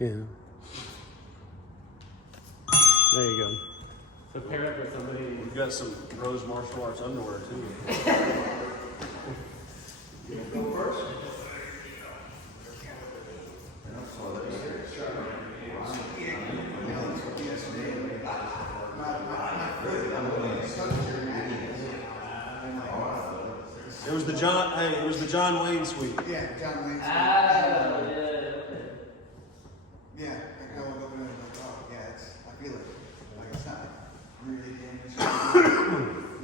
Yeah. There you go. So pair up with somebody. We've got some Rose Martial Arts underwear too. Go first. It was the John. Hey, it was the John Wayne suite. Yeah, John Wayne's. Yeah. Yeah, I go over there and go, oh, yeah, it's, I feel it. Like it's not really damaged. No,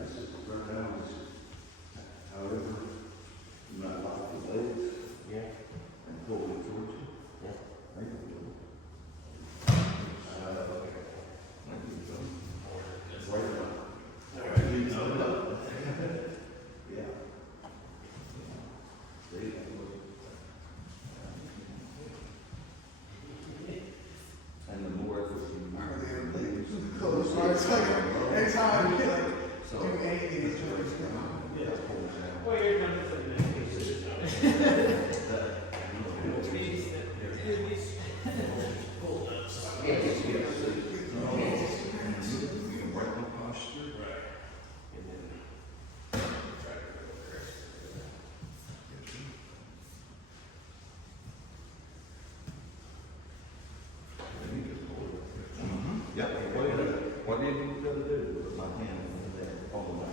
it's just. It's like every time I feel like do anything, it's always Well, you're done with it. Yep. What did you go to do with my hand in there all the way?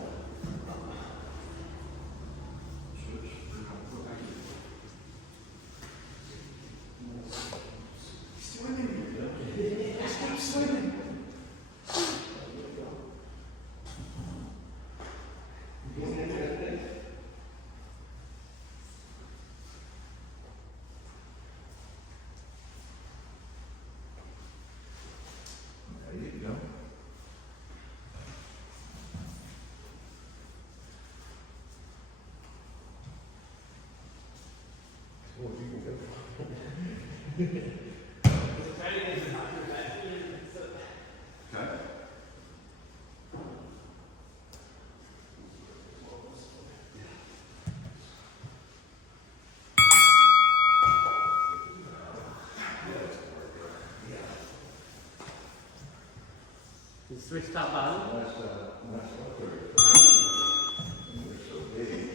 swimming. Stop swimming. There you go. Okay. You switch top bottom. That's so big.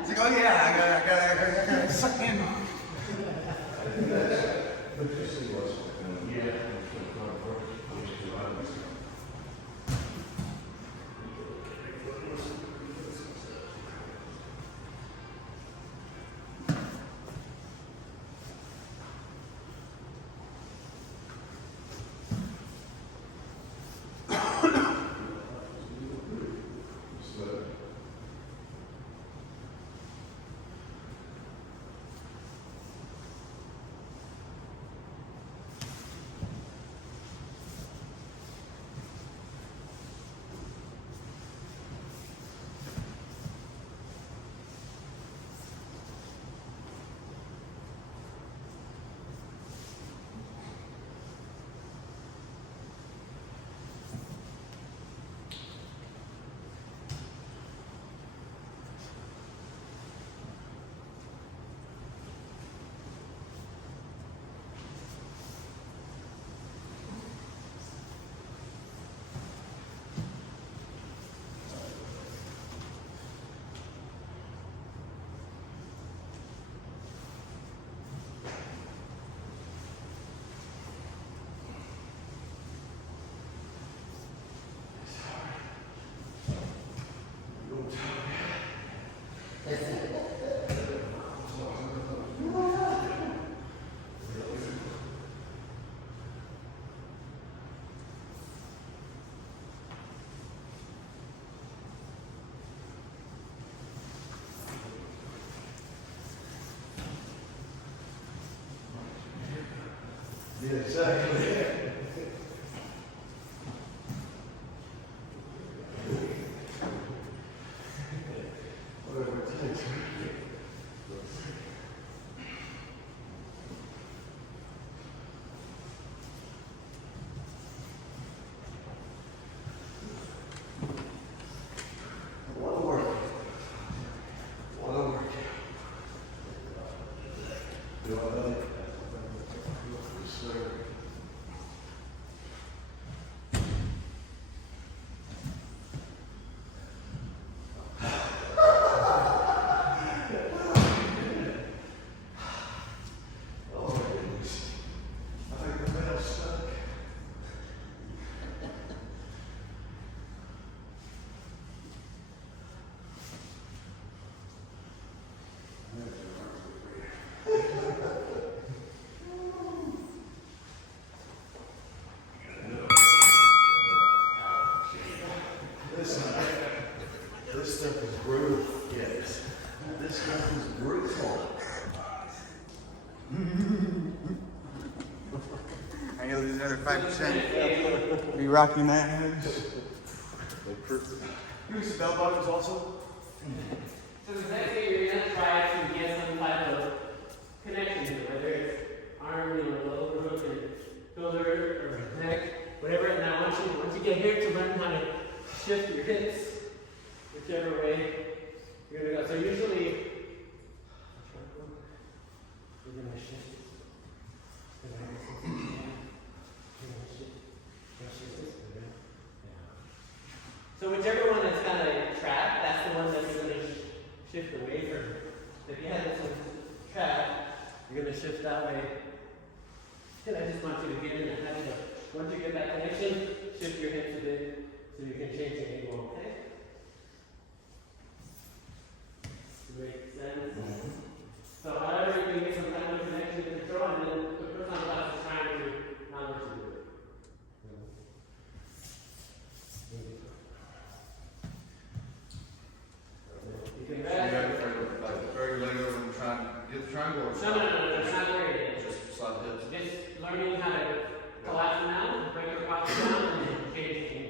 It's like, oh yeah, I gotta suck in. This stuff is brutal. Yes. This stuff is brutal. I gotta lose another 5%. Be rocking that. Use bell bottoms also. So the next thing you're gonna try to get some type of connection to it, whether it's arm, lower hook and shoulder or neck, whatever. And I want you, once you get here, to learn how to shift your hips, whichever way you're gonna go. So usually, you're gonna shift. So whichever one that's kind of trapped, that's the one that you're going to shift away from. If you have this one trapped, you're going to shift that way. And I just want you to get in and have it. Once you get that connection, shift your hips a bit so you can change the angle, okay? Makes sense? So however you can get some kind of connection to control, and then the person on top is trying to not let you do it. You can rest. Very leg over and trying to get the triangle. No, it's not very good. Just slide the hips. Just learning how to collapse them down, break your posture down, and then change the angle.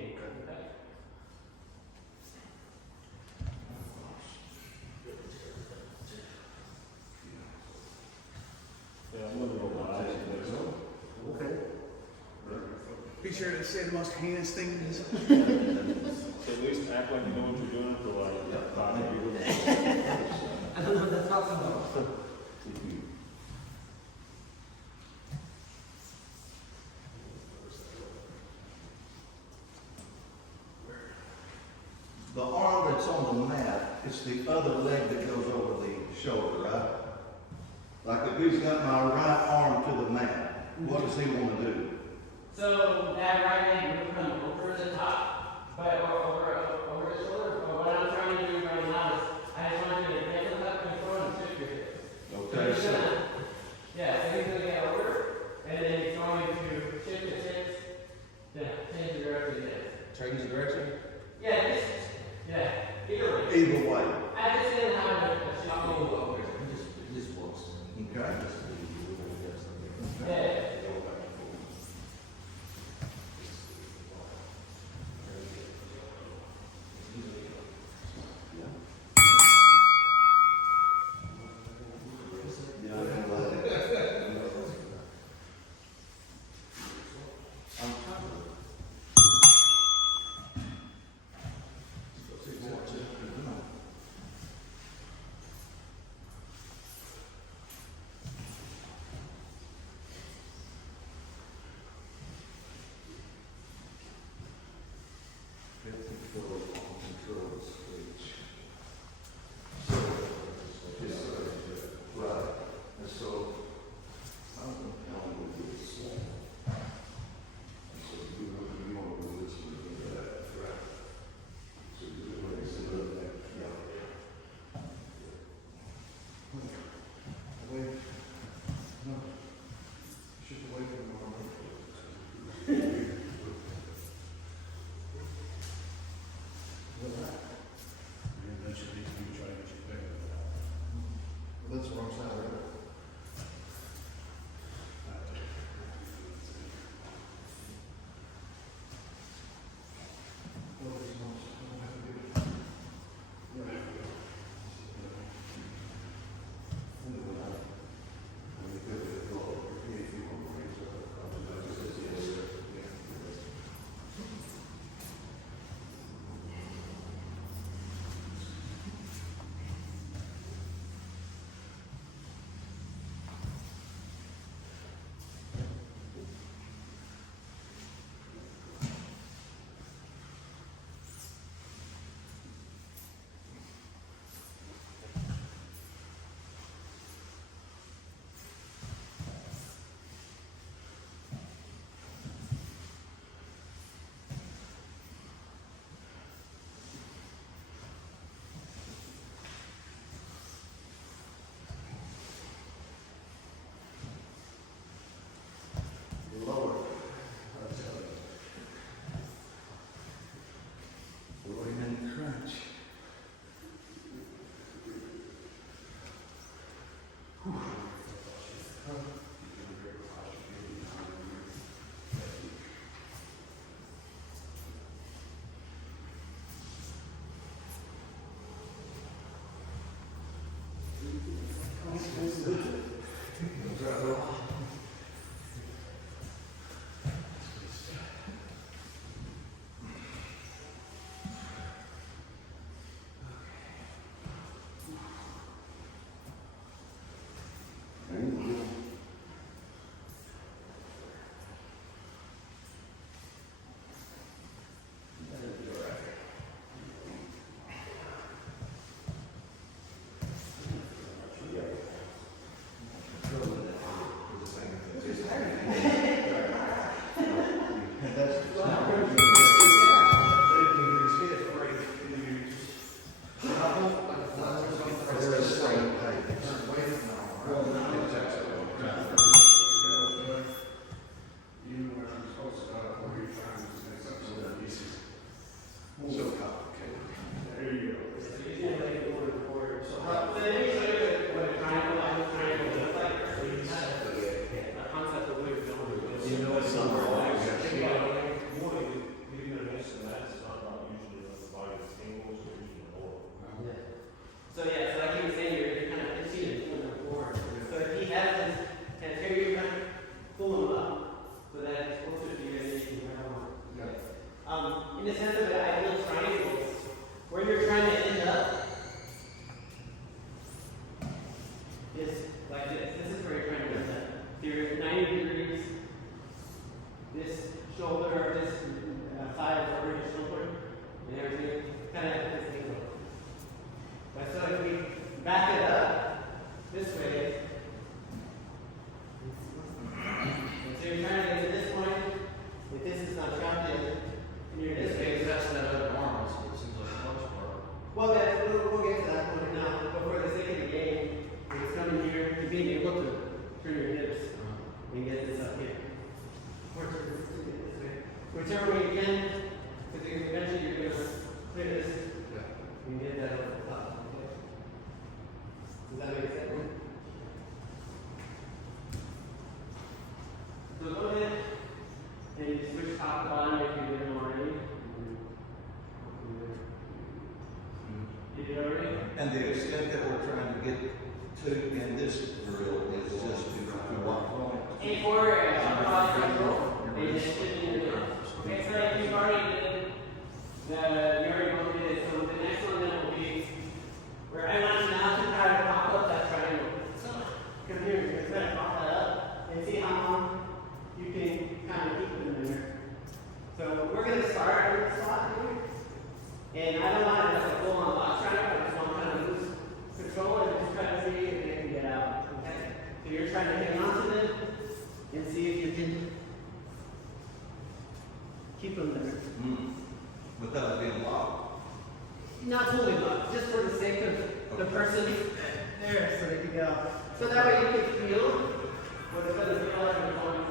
Okay? Be sure to say the most heinous things. So at least act like you know what you're doing for like 5 years. I don't know what that's talking about. The arm that's on the mat is the other leg that goes over the shoulder, right? Like if he's got my right arm to the mat, what does he want to do? So that right leg would come over the top, but over his shoulder. But what I'm trying to do right now is I just want you to get some up control and shift your hips. Okay, So he's gonna, yeah, so he's gonna get over, and then he's going to shift his hips. Yeah, change the direction of his hips. Change the direction. Yeah, just, yeah, either way. Either way. I just didn't have a shift. Okay. Yeah. in the sense of an ideal triangle, where you're trying to end up is like this. This is where you're trying to end up. So you're 90 degrees. This shoulder, or this side is over your shoulder, and everything kind of at this angle. But so if we back it up this way, and so you're trying to get to this point, if this is not trapped in, and you're this way, That's that other arm, it seems like a large part. well, we'll get to that point now, but for the sake of the game, it's coming here to being able to turn your hips and get this up here. Or to get this way. Whichever way you can, because eventually you're going to clear this and get that over the top. Okay? Does that make sense? So go ahead and switch top to bottom if you didn't already. You did already? And the extent that we're trying to get to in this drill is just to what point? And for cross control, they just should do it. Okay, so if you've already did you already both did it. So the next one then will be where I want you now to try to pop up that triangle. So come here, you're just gonna pop that up and see how long you can kind of keep it in there. So we're gonna start with the spot here. And I don't want it as a full on box triangle, I just want to kind of lose control and just try to see if they can get out. Okay? So you're trying to hang on to them and see if you can keep them there. Without being locked. Not totally locked, just for the sake of the person there so they can get out. So that way you can feel what it's going to feel like when you're going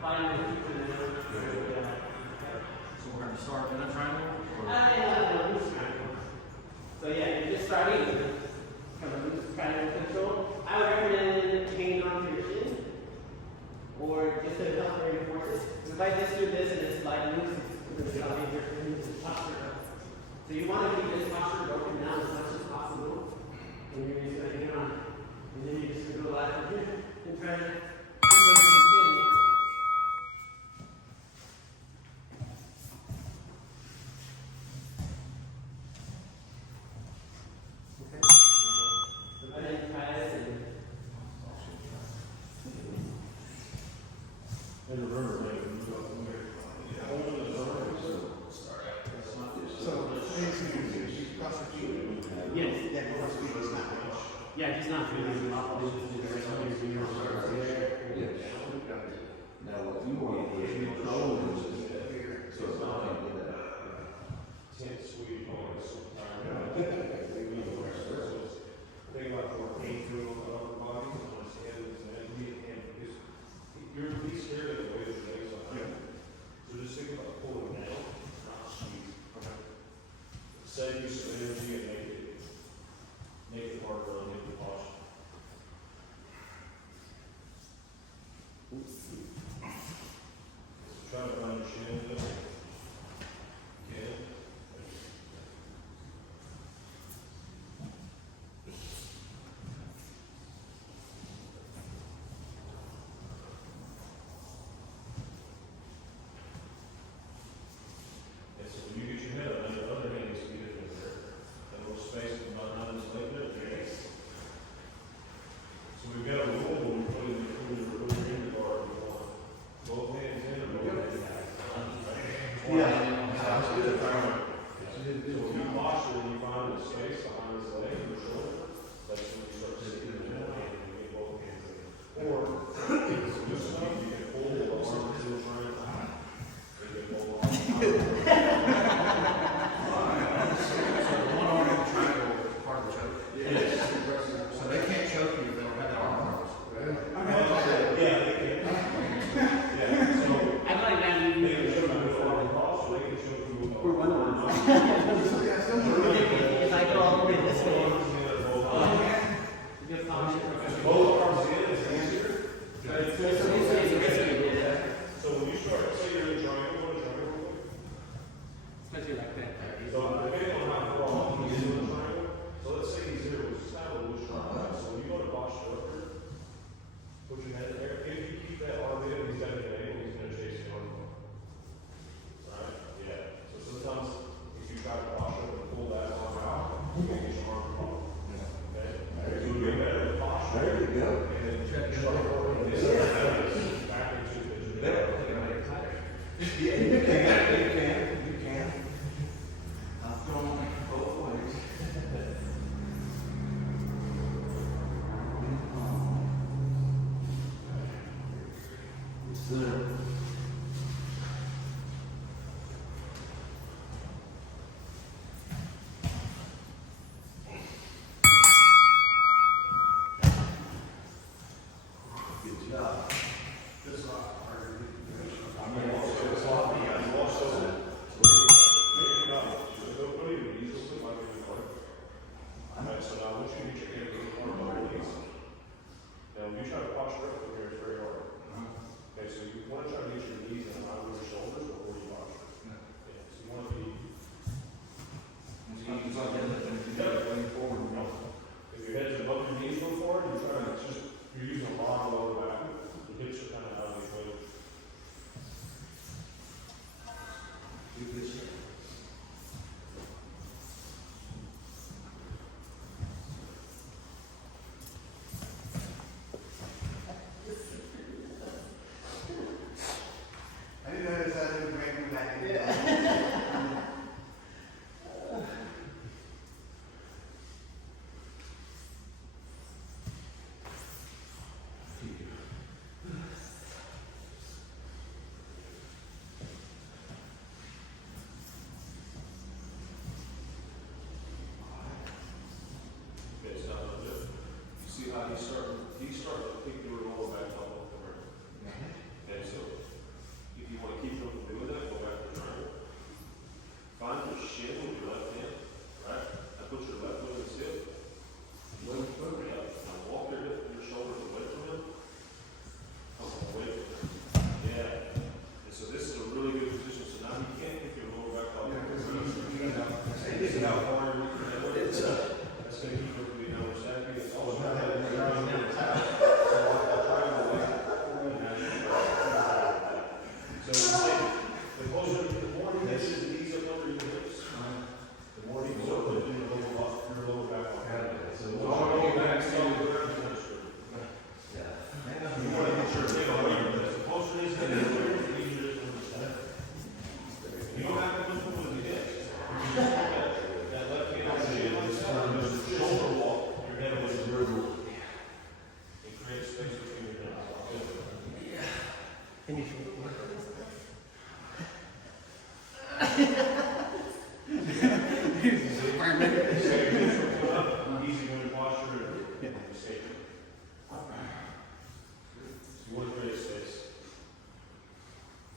finding the people in there. So we're going to start in a triangle? No, loose triangle. So yeah, you're just starting with kind of loose triangle control. I would recommend hanging on to your chin, or just to help reinforce it. If I just do this and it's like loose, it's going to be a lot easier for me to posture up. So you want to keep this posture broken down as much as possible, and you're just going to get on. And then you're just going to go live from here and try to keep everything in. So go ahead and try this and And remember, like, So, basically, you cross the feet. yes. Yeah, go cross the feet, it's not. Yeah, just not really off the Now, what you want is control this, so it's not like that. tenth sweet points. Think about the pain through on the upper body, on his head, and you're at least scared of the way the legs are. So just think about pulling down, not squeeze. Save you some energy and make it harder, make the posture. Try to find your shin up. Okay. And so when you get your head up, then your other hand needs to be different there. And a little space about 9 inches like that. So we've got a rule when we put in the guard, we want both hands in or both hands out. Sounds good. So if you posture and you find a space behind his leg and the shoulder, that's when you start sitting in the hand and you get both hands in. Or, so this one, you can pull the arm to the front. You can pull the arm. So the one arm in the triangle is part of the choke? Yes. So they can't choke you if they don't have their arm arms. Yeah, they can. Yeah, so I'd like that they you can show you a arm cross, or they can show you a. We're one on one. If I go all the way this way, you get fine. Both arms in is easier. So this is risky, yeah. So when you start, say you're in a triangle, Especially like that. so depending on how far he's in the triangle, so let's say he's here, which is kind of a loose triangle, so when you go to posture up here, put your head there, if you keep that arm in, he's got an angle, he's gonna chase the arm. Alright, yeah, so sometimes I didn't notice that it was breaking back in. Okay, it's not like that. You see how he's starting to pick your roll back up off the ground. Okay, so if you want to keep them from doing that, go back to the triangle. Find your shin with your left hand, right? Now put your left foot in his hip. Left foot up. Now walk your shoulders away from him. Away from him. Yeah. And so this is a really good position. So now you can't pick your lower back up. This is how far you can have it. That's going to keep her from being overstacked. It's all about that. So the closer, the more you this is the ease up under your hips. The more you go up in your lower back. So the more you go back, so the ground is not straight. You want to get your hip away from this. The closer it is to the easier it is to understand. You don't have to put them with the hips. That left hand on the shin, this shoulder walk, your head was removed. And create space between your hips. Can you show me? Easy going posture and escape. You want to create space.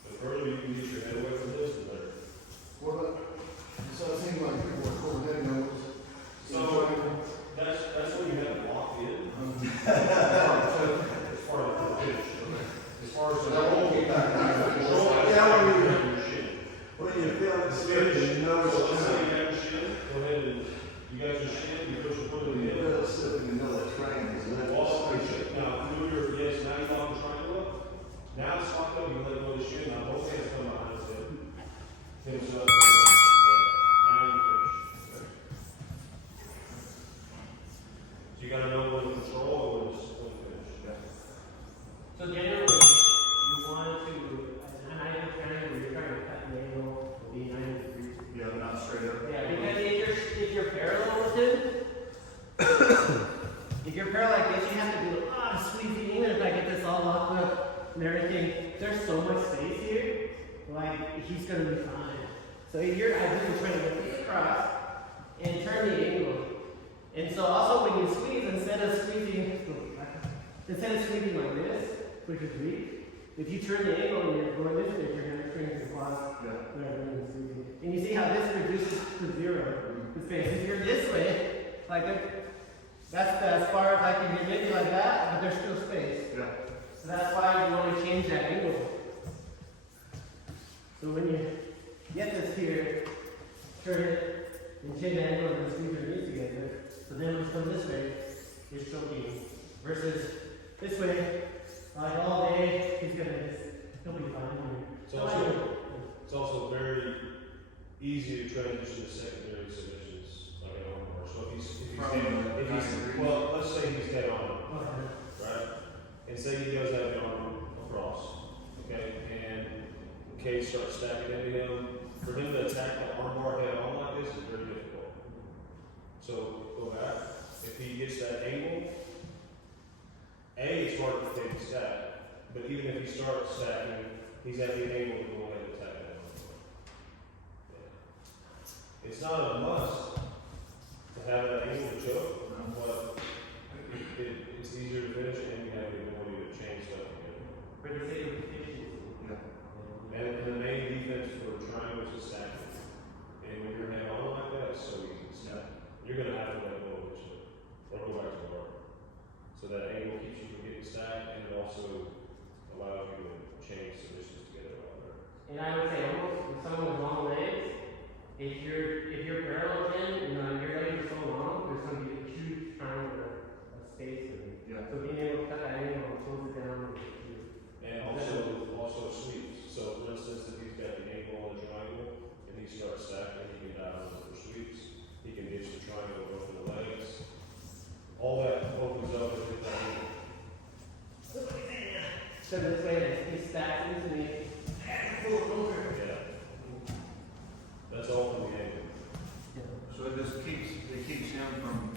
The further you can get your head away from this, the better. What about, so it seems like people are pulling head nose. So that's when you have it locked in. As far as the finish. As far as the roll, control your shin. When you feel it Finish. you know So let's say it's you have your shin, go ahead and you got your shin, you push your foot in the you hip. feel it slipping, you know that train is left. Walk your shin. Now, move your, yes, now you lock the triangle up. Now it's locked up, you let go of the shin, now both hands come behind his hip. Hips up. Yeah. Now you finish. So you gotta know when to control or when to finish. So generally, you want to, as an angle triangle, you're trying to cut the angle to be 90 degrees. Yeah, not straight up. Yeah, because if you're parallel with him, if you're parallel like this, you have to do a lot of squeezing. Even if I get this all locked up and everything, there's so much space here. Like he's gonna be fine. So you're ideally trying to get this across and turn the angle. And so also when you squeeze, instead of squeezing like this, which is weak, if you turn the angle and you're going this way, you're gonna turn your quads. And you see how this reduces to zero the space. If you're this way, like that's as far as I can get maybe like that, but there's still space. Yeah. So that's why you want to change that angle. So when you get this here, turn it and change the angle and squeeze your knees together. So then when it comes this way, it's choking. Versus this way, like all day, he'll be fine. It's also very easy to transition to secondary submissions, like an arm bar. So if he's well, let's say he's dead on, right? And say he does have the arm across, okay? And the cage starts stacking into him. For him to attack the arm bar head on like this is very difficult. So go back. If he gets that angle, it's hard to take the stack. But even if he starts stacking, he's at the angle to go ahead and attack that arm bar. Yeah. It's not a must to have that angle to choke, but it's easier to finish and you have the ability to change stuff again. For the sake of efficiency. And the main defense for triangles is stacking. And when you're head on like that, it's so easy to stack. You're going to have to let go of it, or go back to the bar. So that angle keeps you from getting stacked, and it also allows you to change submissions together a lot better. And I would say almost with someone with long legs, if you're parallel to him, your legs are so long, there's going to be a huge triangle of space. So being able to cut that angle and close it down is huge. And also sweeps. So for instance, if he's got the angle on the triangle, and So this way it stacks into the full over. Yeah. That's all from the angle. So it just keeps him from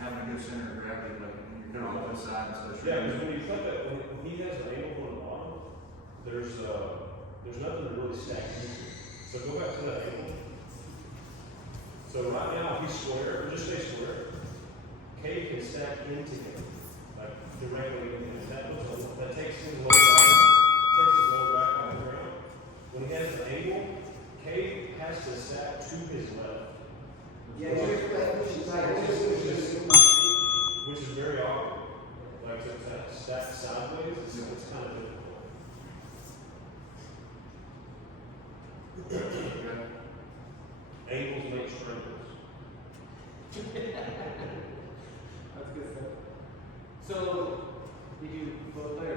having a good center of gravity, like when you're cutting off the side and stuff. Yeah, because when you cut that, when he has an angle on the bottom, there's nothing to really stack into. So go back to that angle. So right now, if he's square, or just stay square, K can stack into him, like directly, and that takes his low back, takes his low back on the ground. When he has an angle, K has to stack to his left. Yeah, Which is very awkward. Like to stack sideways, it's kind of difficult. Angles make strangles. That's good stuff. So, did you both play or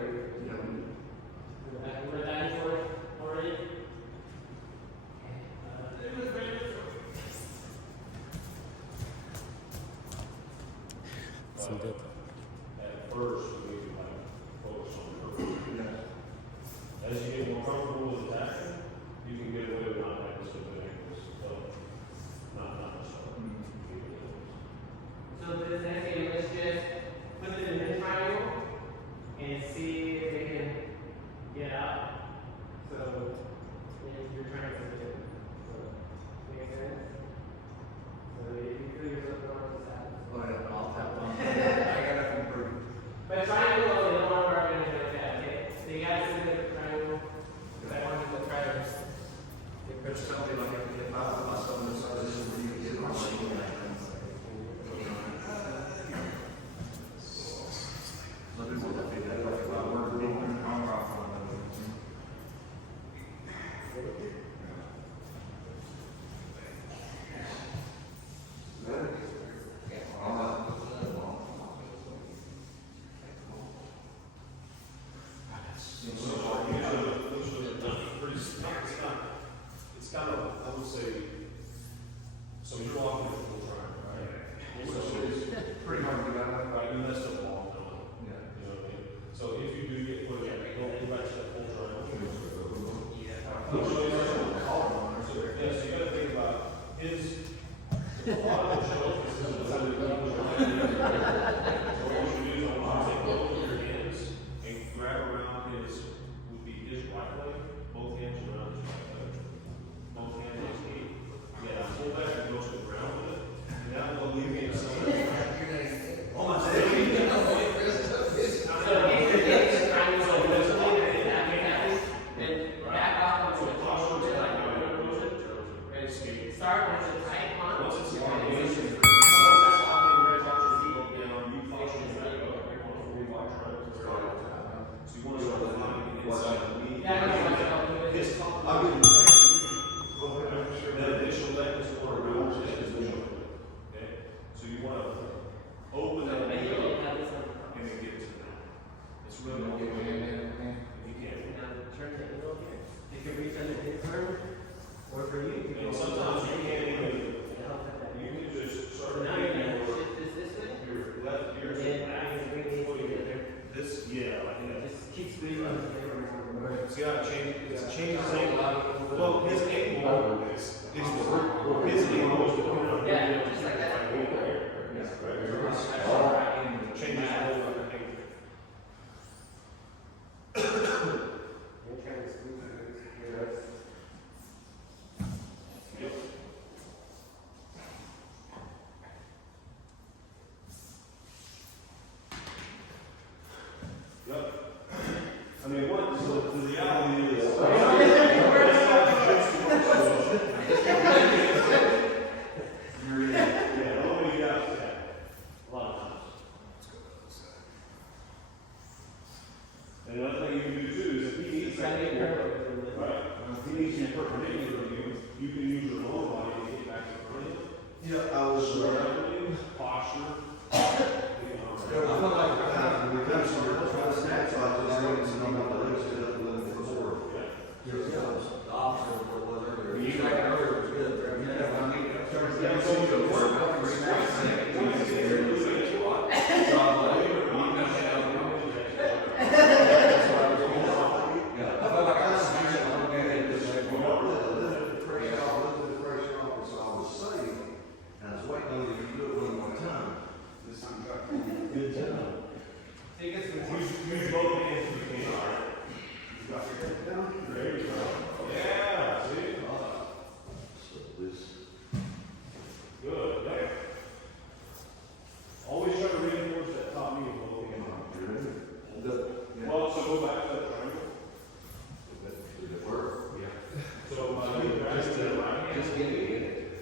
we're dying for it already? It was very At first, we can like focus on the curve. As you get more comfortable with attacking, you can get away with not having so many angles. Not so. So this next game, let's just put it in this triangle and see if they can get out. So if you're trying to do it. So make sense? So if you feel yourself going on the side. Oh yeah, I'll tap on. I got it from Purdue. But triangle, they don't want to work anything like that, okay? So you gotta see the triangle. Because I wanted to try to. There's something like if I saw this, this is where you get my money. Let me work with that. If I work with one arm off on It's kind of, I would say, so you're walking a full triangle, right? So it's pretty hard to get out of. right, you messed up a long time. Yeah. You know what I mean? So if you do get put in, go back to that full triangle. So, yeah, so you gotta think about his, a lot of the show is his ability to move around. So what you do is I want you to take both of your hands and grab around his, would be his right leg, both hands around his right leg. Both hands on his knee. Yeah, pull back and go to the ground with it. And that will alleviate some of the. Oh, my God. So if you're getting the triangle so visibly, there's that may happen, then back off onto the top of it, like you're doing motion. And start with the tight one. Once it's you're locked gonna in, use it's your- locked in, very hard to keep it down. You caution back up. You want to fully lock triangles. So you want to start finding the inside of the knee. Yeah, I know what I'll do is- His top. I'll give you That initial leg is more around his initial leg. Okay? So you want to open So that maybe knee you'll up have this on. and then get to that. It's really not if you can. Now turn the angle here. You can reach under his arm, or for you, you can. And sometimes you can't even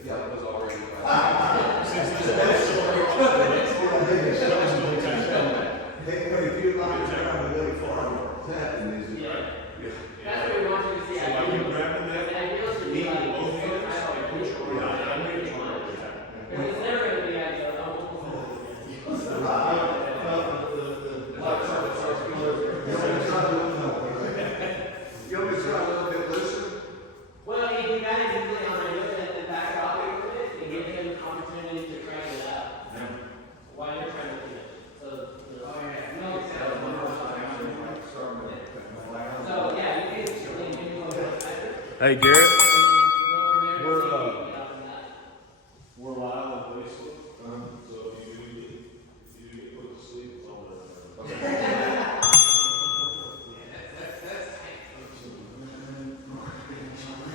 Yeah. was already. Hey, if you're not trying to go far, that is it. Yeah. That's what we want you to see. So like you grabbing that, Ideal should be knee like, with both so hands, tight and like push this. it around. I made it harder every time. Because it's never gonna be ideal. You always try a little bit looser. Well, if you guys usually on the look at the back topic of it, it gives him an opportunity to try it out while you're trying to finish. So, so yeah, you can certainly give a little bit tighter. Hey, Garrett. We're live on Facebook, so if you do get put to sleep, it's all there.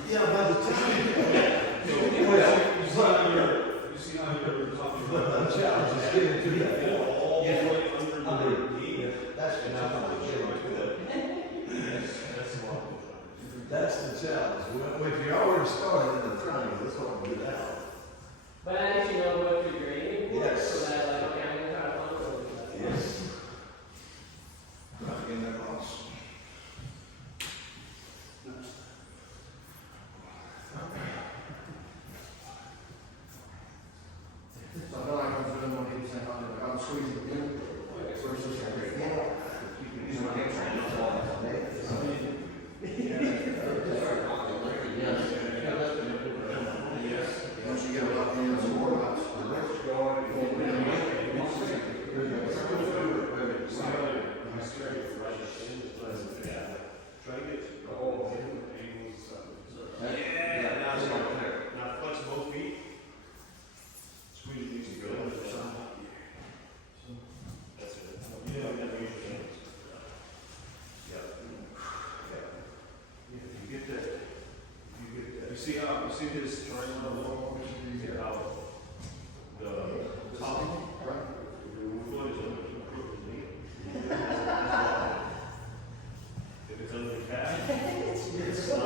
Yeah, by the time. You see how you're talking But about. the challenge is getting to that. All the way under Under. your knee. That's the challenge. That's a lot. That's the challenge. If you're already started in the triangle, it's hard to get out. But at least you know what you're grading for, Yes. so that like, okay, I'm gonna try to follow it. Yes. Not getting that lost. So I feel like I'm doing what he was saying, I'm squeezing it in versus using my hamstring. Once you get up in some more laps, Try to get the whole angles. yeah, now it's not clear. Now flex both feet. Squeeze these together. That's it. You know, that means your hands. You get that. You get that. You see how, you see this triangle on the wall? Yeah. How the top, right? Your foot is under the crook of the knee. If it's under the calf, it's not.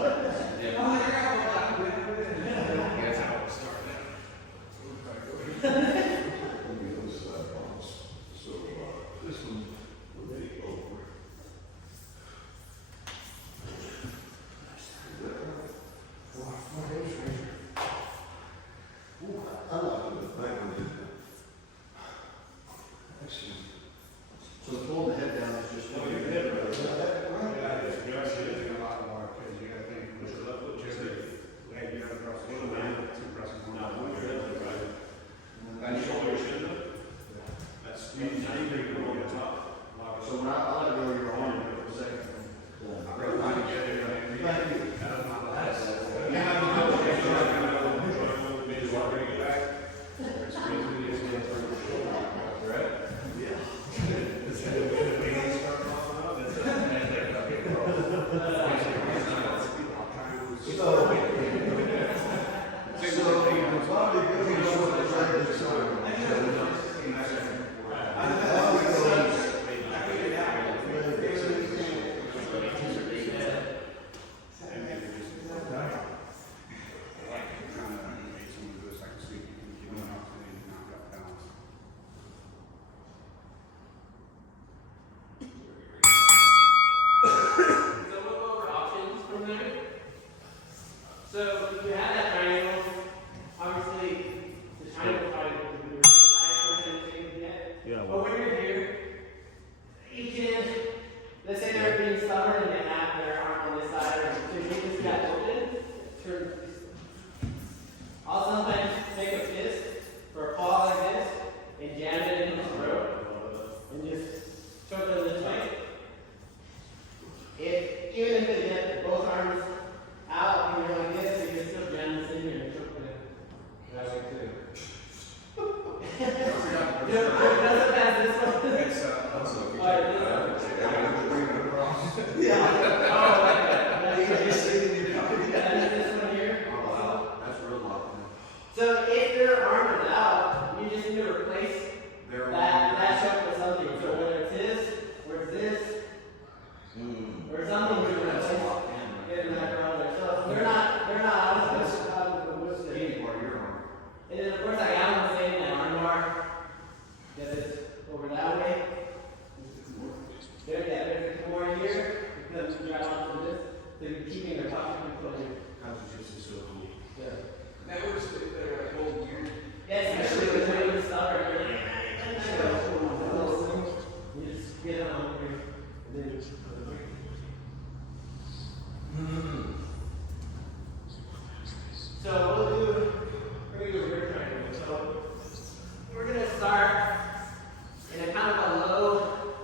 That's how it started. So, this one, we're ready over. I like the back of it. Actually. So pulling the head down is just. No, your head right. Yeah, it's You just it. think a lot more, because you gotta think, Push it up, put your head. yeah, you gotta cross the One shoulder, man. two crosses, one Now, down. move your head right. And And shoulder your chin up. That's squeeze, now you bring it on the top. Lock it. So when I let go of your arm for a second, I grab mine together, and Thank you. out of my last. Maybe just bring it back. Squeeze it, it's gonna through your shoulder. Right? So, the body goes over the right side. So we'll go over options from there. So if you have that triangle, obviously the triangle probably would be the highest percentage you can get. Yeah, But when you're here, you can, let's say they're being stubborn and they have their arm on this side, or so you can just got open, turn. I'll sometimes make a fist for a paw like this and jam it in his throat and just choke them this way. Even if they get both arms out and you're like this, you can still jam this in here and choke them. That way too. You know, it doesn't pass this one. It's, also, if you Oh, take it it out, is. bring it across. Yeah. Oh, okay. You can see it in your company. That is this one here. Oh, wow, that's real low. So if their arm is out, you just need to replace There that choke with something. So whether it's this, or it's this, or something, you can That's replace. locked in. Get them back around there. So they're not out of this. Any part of your arm. And then of course I got one saying that arm bar that is over that way. There's more here, because you drive onto this, so you're keeping your posture control here. Constitution is so cool. Yeah. That was the whole year. Yeah, especially when you're in the start, you're like, you just get it on here, and then you just put it on. So we'll do, we're gonna do a rear triangle. So we're gonna start in a kind of a low,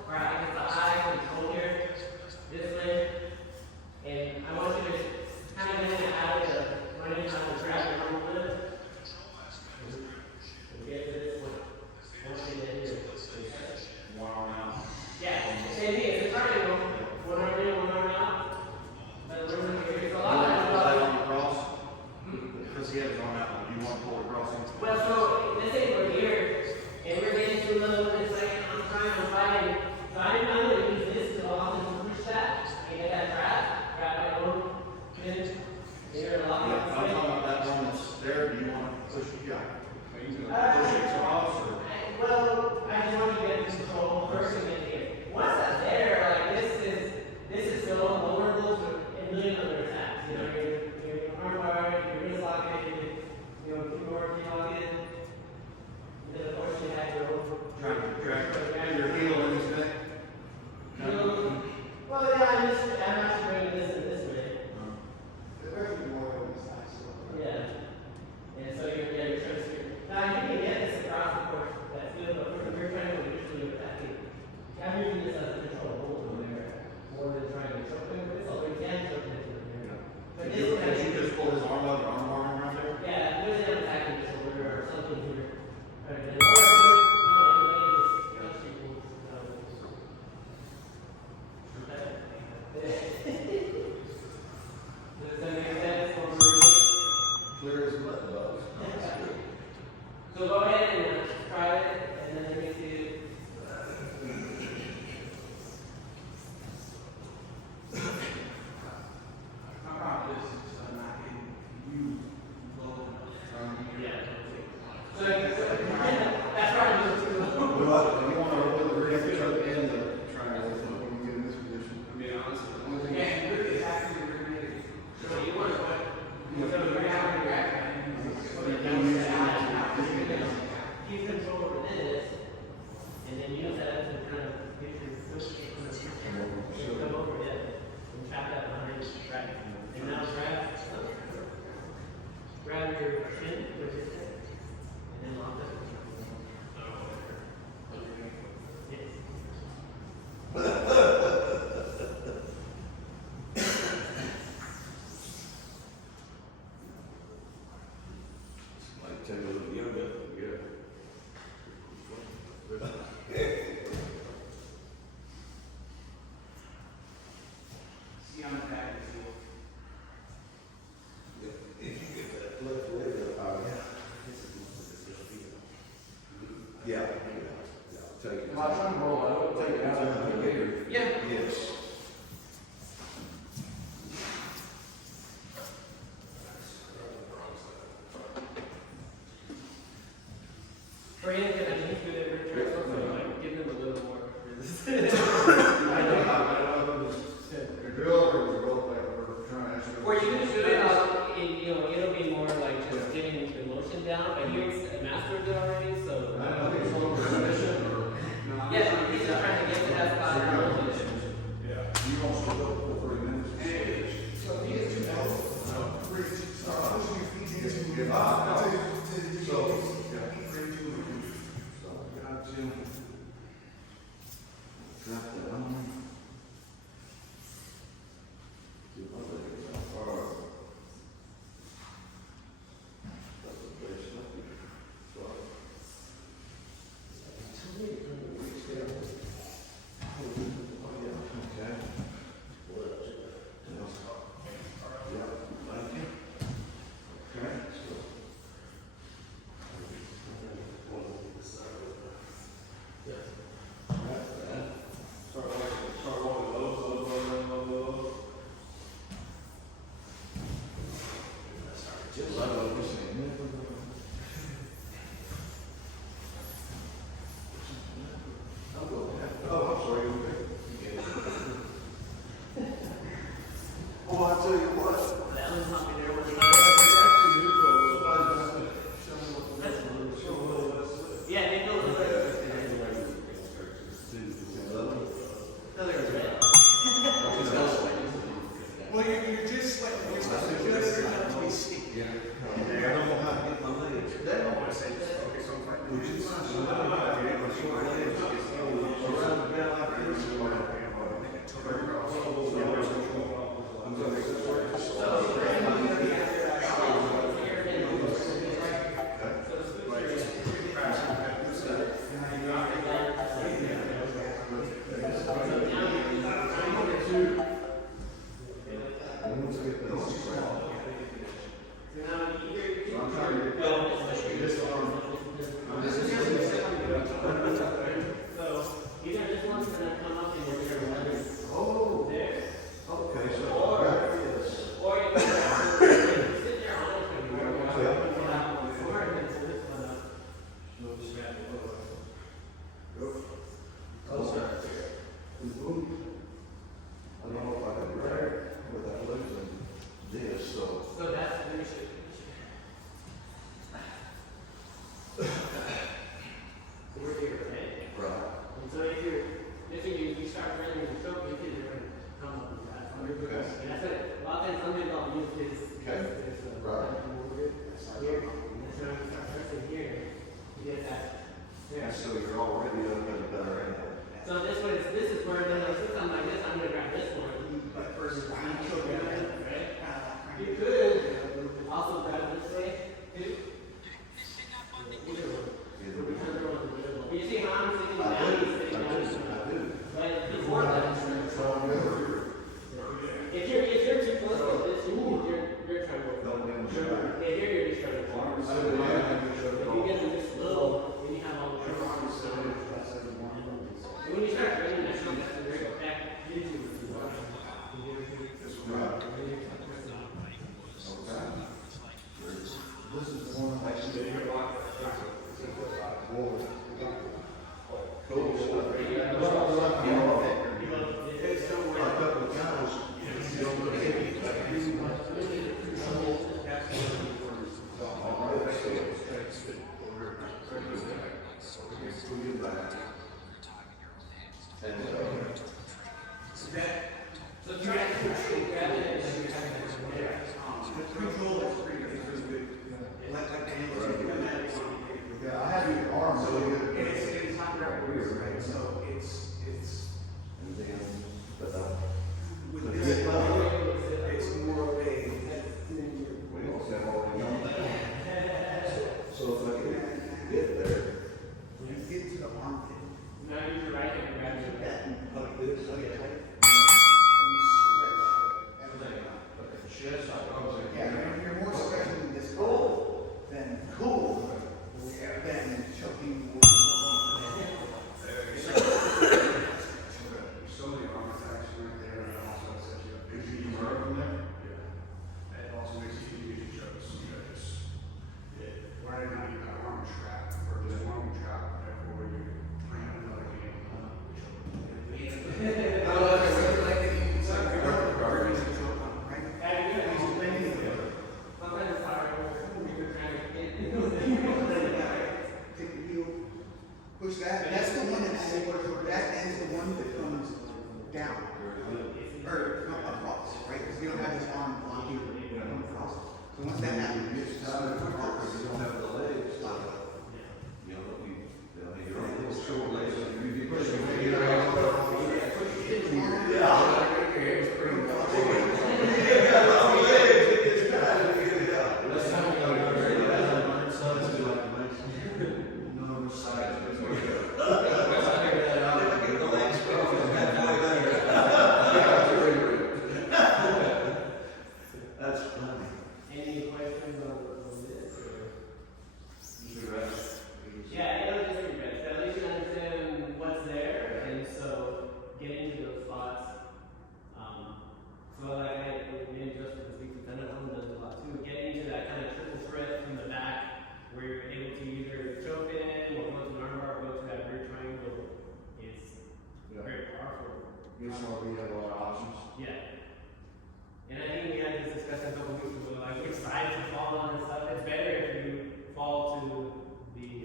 or I guess a high control here, this way. And I want you to kind of get in the habit of learning how to grab your own foot. And get to this one. One thing that is. One arm out. Yeah, same thing, it's a triangle. One arm in, one arm out. But we're gonna get a lot of That on the cross? Because he had his arm out, you want to pull it across into the. well, so let's say we're here, and we're getting to a little bit, it's like I'm fighting. So I'm gonna use this to allow them to push that, and get that grab my own pin. Here, a lot Yeah, of I'm talking about that one that's there, do you want to push it, push it across or? Well, I just want you to get control first and then here. Once that's there, like this is so vulnerable to a million other attacks. You know, your arm bar, your wrist lock it, you know, keyboard, key lock it. And then of course you have your own. Drag your heel in his neck? Well, yeah, I'm actually bringing this in this way. There's more on this side, so. Yeah. And so you're trying to steer. Now you can get this across the course. That's good, but we're trying to usually attacking. I'm using this as a control hold over there, more than trying to choke him with this, although you can choke him with it. But this is Did you just pull his arm out, your arm bar around there? yeah, there's an attacking shoulder or something here. Right, and does that make sense? What we're doing? Clear as mud, bugs. So go ahead and try it, and then let me see it. My problem is, I'm not getting you low enough. Yeah. So that's why I'm just too low. You want to roll the rear choke and the triangle when you get in this position. To be honest, The only thing Yeah, you really have to really. So you want to put, So you're down and grab it. keep control over this, and then use that to kind of get your foot come over it, and trap that behind your strap. And now grab your chin with your head, and then lock it. Yes. Like take a little yoga, yeah. See on the back of the field. If you get that left leg up, oh, yeah. Yeah, take it. Am I trying to roll out? Take it out. Yeah. Yes. For him, can I just do it every trip? Like, give him a little more. Drill or the roll back, we're trying to ask you. Or you can do it, it'll be more like just getting the motion down, but he's mastered it already, so. I think it's over submission or. Yeah, he's just trying to get to that spot. You won't still go for 30 minutes. So he is too low. Start pushing your feet into. If I- So. Got you. Drop that on. See my legs are hard. That's a big stuff. Sorry. Okay. Yeah, thank you. Okay, so. Sorry.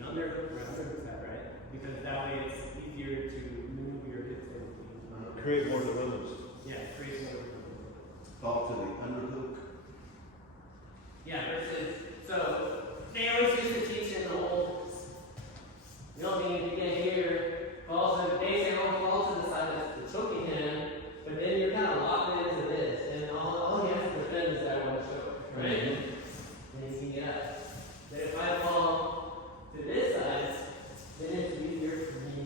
underhook where underhook's at, right? Because that way it's easier to move your hips and things. Create more dilemmas. Yeah, create more. Talk to the underhook. Yeah, versus, so they always used to teach in the whole, you know, being you get here, falls to, they say, oh, fall to the side of the choking hand, but then you're kind of locked into this, and all you have to defend is that one choke, right? And you can get up. But if I fall to this side, then it's easier for me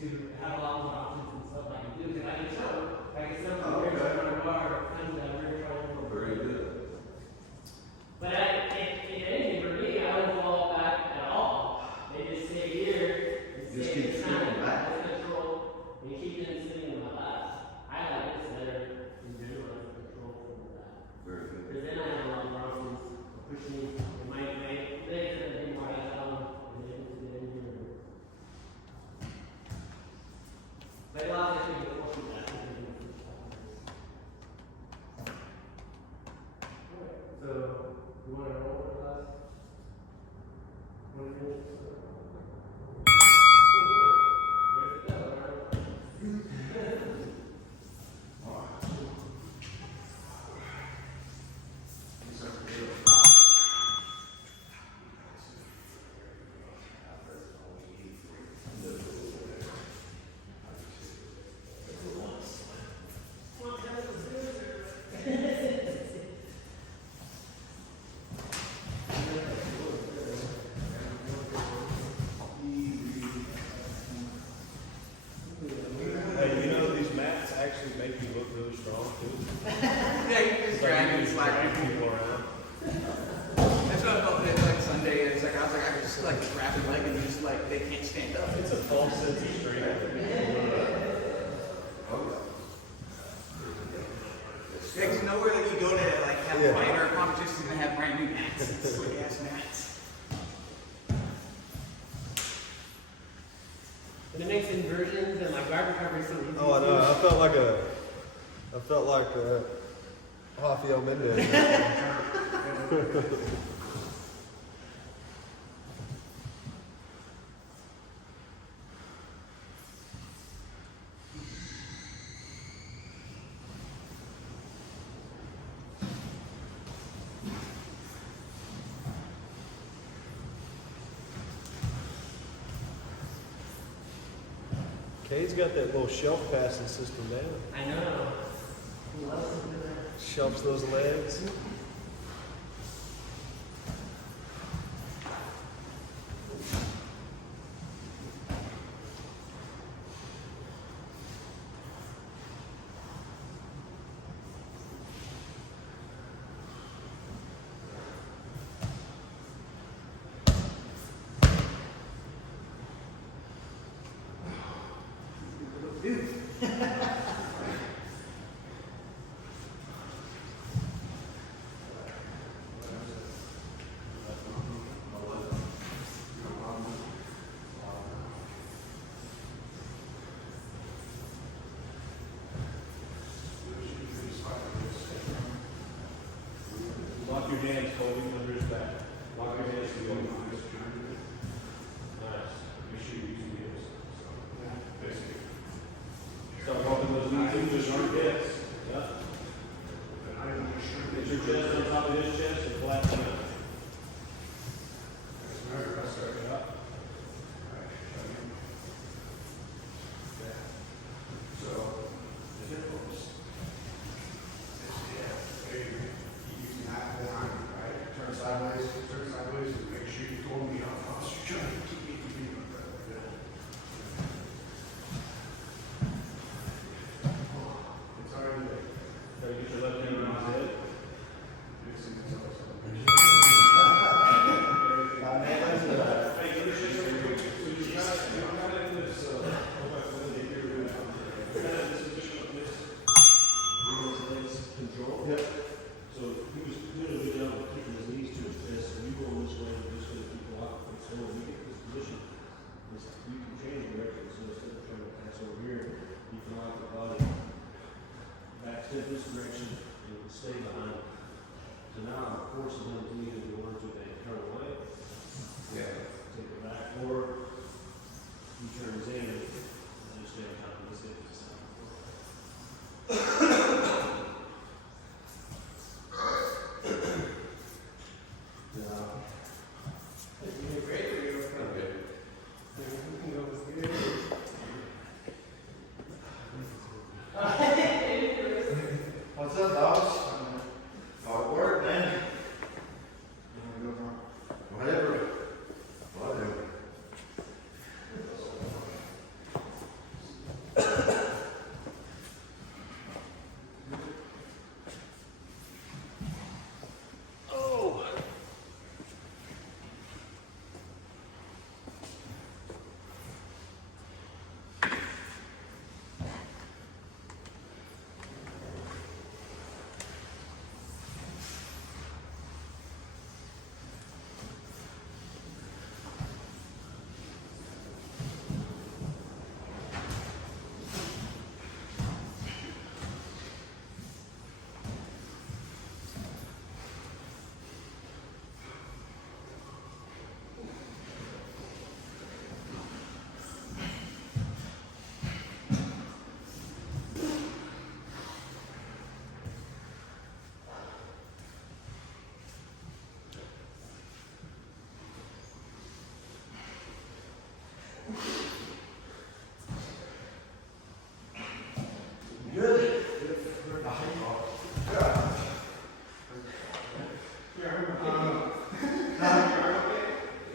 to have a lot more options and stuff I can do, because I can choke, I can still come here, run a bar, come down here, triangle. Very good. But if anything, for me, I don't fall back at all. They just stay here and Just stay keep in slipping back. control and keep them sitting in my lap. I like this better in general as control from the lap. Very good. Because then I have a lot more options to push me. And my legs are being more down and able to get in here. But a lot of things are forcing that. So, you want to roll with us? 1 minute? Here's the bell, Hey, you know these mats actually make you look really strong too. Yeah, you just drag and slide. Drag people around. That's what I felt today, like Sunday. It's like I was like, I could just like grab a leg and just like they can't stand up. It's a false sense of strength. Yeah, 'cause nowhere that you go to like have a fight or a competition and have brand new mats, slick ass mats. And it makes inversions and like guard recovery so easy. Oh, I know. I felt like Rafael Mendez. Kane's got that little shelf passing system down. I know. Who loves to do that? Shelves those legs. Lock your hands holding under his back. Lock your hands together. Nice. Make sure you use your hips. Basically. Start walking those knees into his armpits. Yeah. Get your chest on top of his chest and flatten out.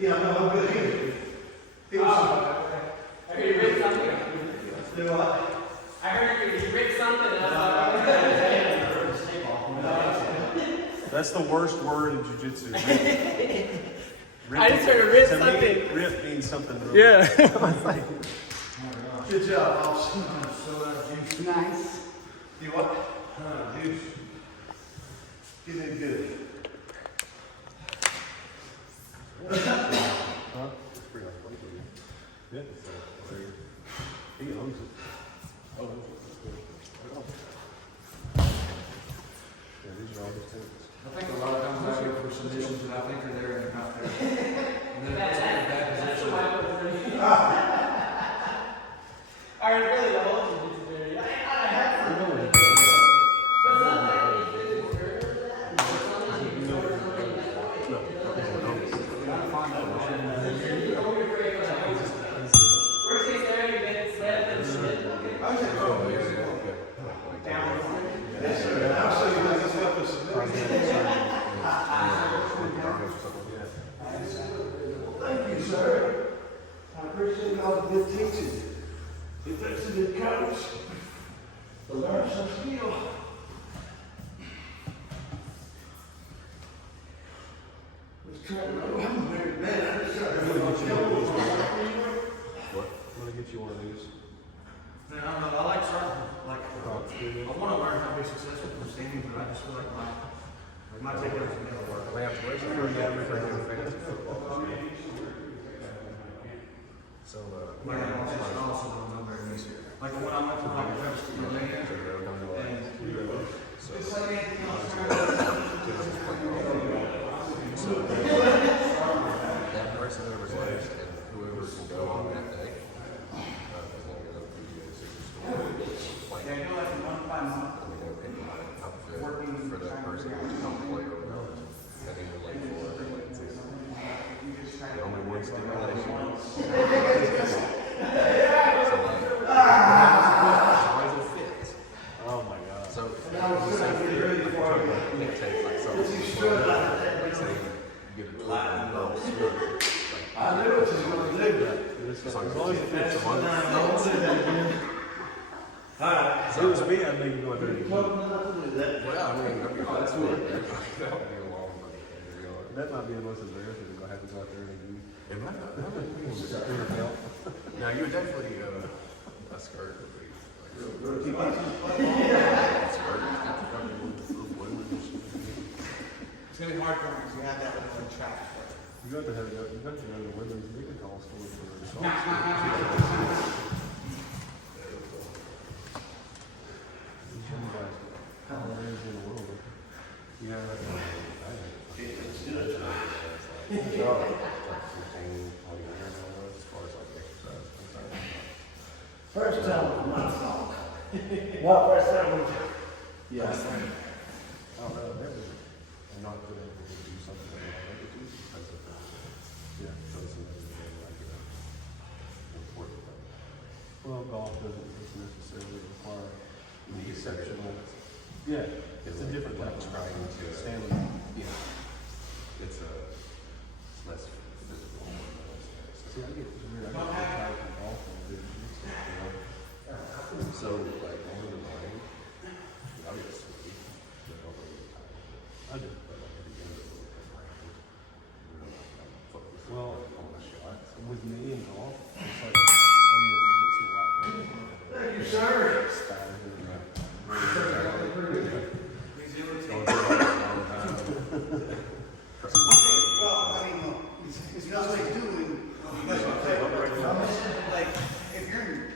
Yeah, no, I'm good. He was, I heard you read something. do what? I heard you read something. And I thought, That's the worst word in jujitsu. I just heard a rip To me, something. rip means something really. Yeah. Good job, boss. Nice. You what? Juice. You did good. Huh? It's pretty like one for you. Yeah. He owns it. Oh, yeah, these are all the things. I think a lot of times I go for submissions and I think they're there and they're not there. And then it's in a bad position. I was really the whole jiu-jitsu there. I heard from nobody. Worst case there, you get sled and shit. Yes, sir. I'll show you how this helps us. Thank you, sir. I appreciate all the good teaching. It takes a good coach to learn some skill. I'm a married man. I just got to What? I'm gonna get you one of these. Man, I don't know, I like starting, like, I want to learn how to be successful from standing, but I just feel like it might take everything to work. So, Yeah, it's also not very easy. Like when I went to like first to Romania, and it's like anything else. That person whoever's last and whoever can go on that day is going to go through the Yeah, you know, like 1 by 1. outfit for that person to come play over there. And either like 4 or like 2. The only one stipulation. Oh my God. So, you say can't take like something. Like say you get a 12 swim. I knew what you was going to do. As long as it fits the one. Alright. If it was me, I'd make you go out there and do it. Well, I mean, that'd be fine. That would be a long one. That might be the most embarrassing to go have to go out there and do. It might not. Now, you would definitely, a skirt would be. Skirt, It's gonna be hard for me because we have that little traffic. You got to have, you got to go to the women's Nicotol store for the No, no, no, no. How many in the world? Yeah. First time with my song. Not first time with Yeah. I don't know, maybe I'm not good able to do something that I like to do because of that. Yeah, so it's another thing like important. Well, golf doesn't necessarily require the exceptional. Yeah, it's a different type of trying to, Stanley. yeah, it's less physical. See, I get weird. I get tired of golf and do jiu-jitsu, you know? So, like, over the morning, obviously, they're over the time. I do. But like at the end of the focus Well, on the shots. with me and golf, it's like I'm the jiu-jitsu rock. Thank you, sir. Well, I mean, it's not what he's doing. Like, if you're in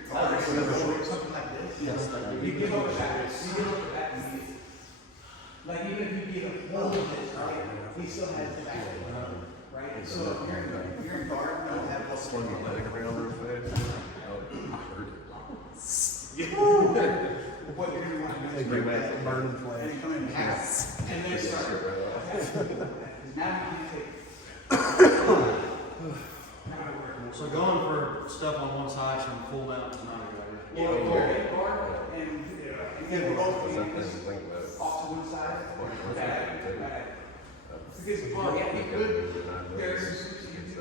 something like this, you give up a bat. You give up a bat immediately. Like, even if you get a hold of it, right, he still has the bat. Right? So if you're in guard, you don't have a Swing my leg around real fast. I heard it. what you're gonna want to do. Bring back the burn And flag. you come in half, and then start. Now you take. So going for stuff on one side from full mount is not a good idea. Well, if you're in guard, and you both Something to be think about. off to one side, bad. Because, Because well, yeah, we could, there's there's, it's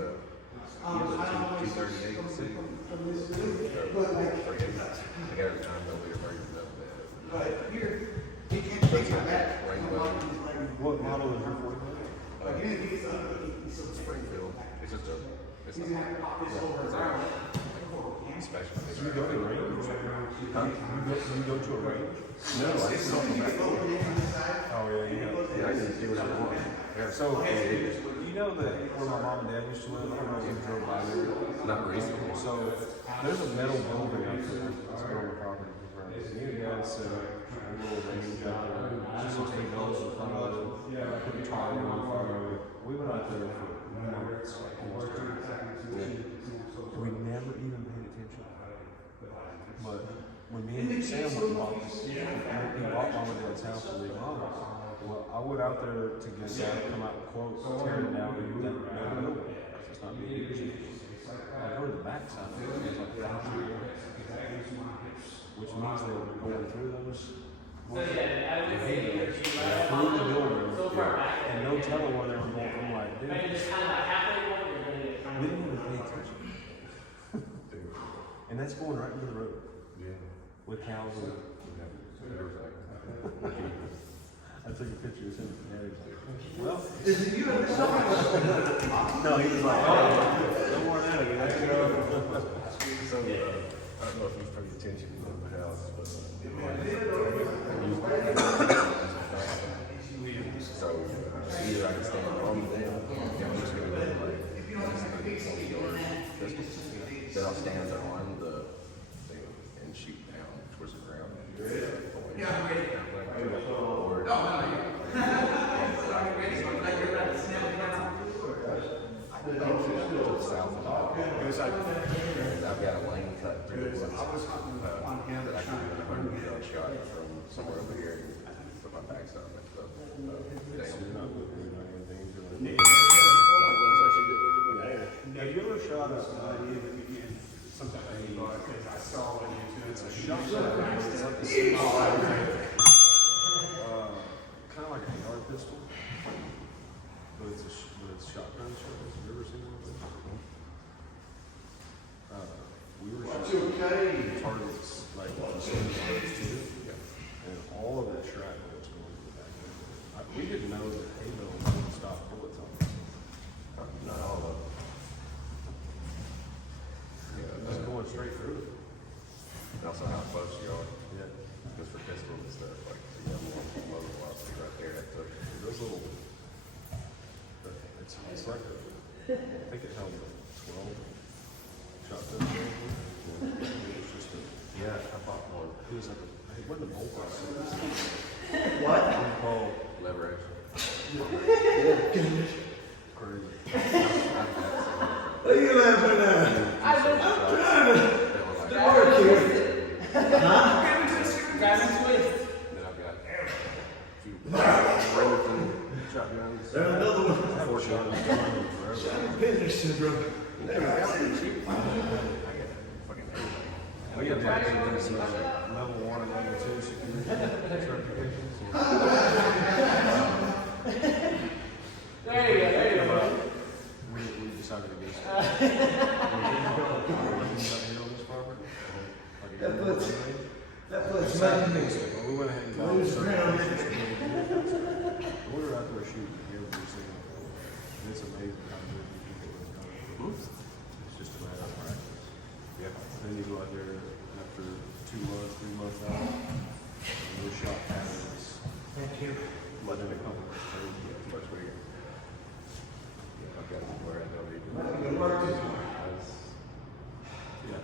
38 city. But like, They got a time they'll be emergency up there. but here, he can't take it back. What model is your 45? Like, even if he's still Springfield. It's just a. It's he's gonna have to pop this over around. special. Do you go to a range? Huh? Do you go to a range? No, I just don't come back. Oh, yeah, you know. Yeah, I can see what I want. Yeah, So, you know that where my mom and dad used to live? I don't know if you drove by there. not recently. So, there's a metal building out there. It's on the property. You guys set up a little range out there. Just some tables in front of it. Put a target in front of it. We went out there for months. Like, almost 2 years. We never even paid attention. But when me and Sam went and bought this, he bought mom and dad's house to remodel. Well, I went out there to get a guy to come out and quote, tear it down and do that building. It's not being used. I go to the back side of it, it's like 5 years. Which means they were going through those. So yeah, I would say that you Through the building. so far back. And no telling where they were going from, like, dude. I mean, just kind of like halfway point, you're gonna get We didn't even pay attention. And that's going right into the road Yeah. with cows and. I took a picture of him and Daddy was like, well. Is it you and this stuff? No, he was like, oh, don't worry about it, you know. So, I don't know if you've paid attention to the house, but. So, either I can stand on them, and I'm just gonna go like, then I'll stand on the thing and shoot down towards the ground. Yeah, I'm ready. Or, south of I've got a lane cut through the woods. That I can do a 100-yard shot from somewhere over here and put my backside on it. So, Not looking at anything, doing it. not unless I should do it. Have you ever shot a, it's a shotgun, it's like a single kind of like a AR pistol, but it's shotgun shells. Have you ever seen one of those? We were shooting targets like the same targets too, and all of that shrapnel was going to the back of it. We didn't know that Halo would stop bullets on it. Not all of them. Just going straight through it. And also how close you are. Yeah. Just for pistols and stuff, like, so you have one low velocity right there. That's a, Those little, it's like a, I think it held 12 shotgun shells. It was just a, yeah, I bought one. it was like a, it wasn't a bolt on What? it. Called Lever action. crazy. What are you laughing at? I'm trying to. That were like, Work here. Huh? grabbing twist. then I've got a few Remington shotguns. There's another one. 4 shotguns. Forever. Finish syndrome. I got fucking everything. We got these level 1 and level 2 security certifications. There you go, there you go. We decided against it. We didn't go here on this property. Like, That puts- That puts Decided me. against it, but we went ahead and got Lose it. ground. We were out there shooting every single day. And it's amazing how good these people have done. It's just a matter of practice. Yeah. Then you go out there after 2 months, 3 months out, and your shot patterns, Thank you. letting it come crazy. Much bigger. Yeah, I've got it where I know they do. Good work. Yeah.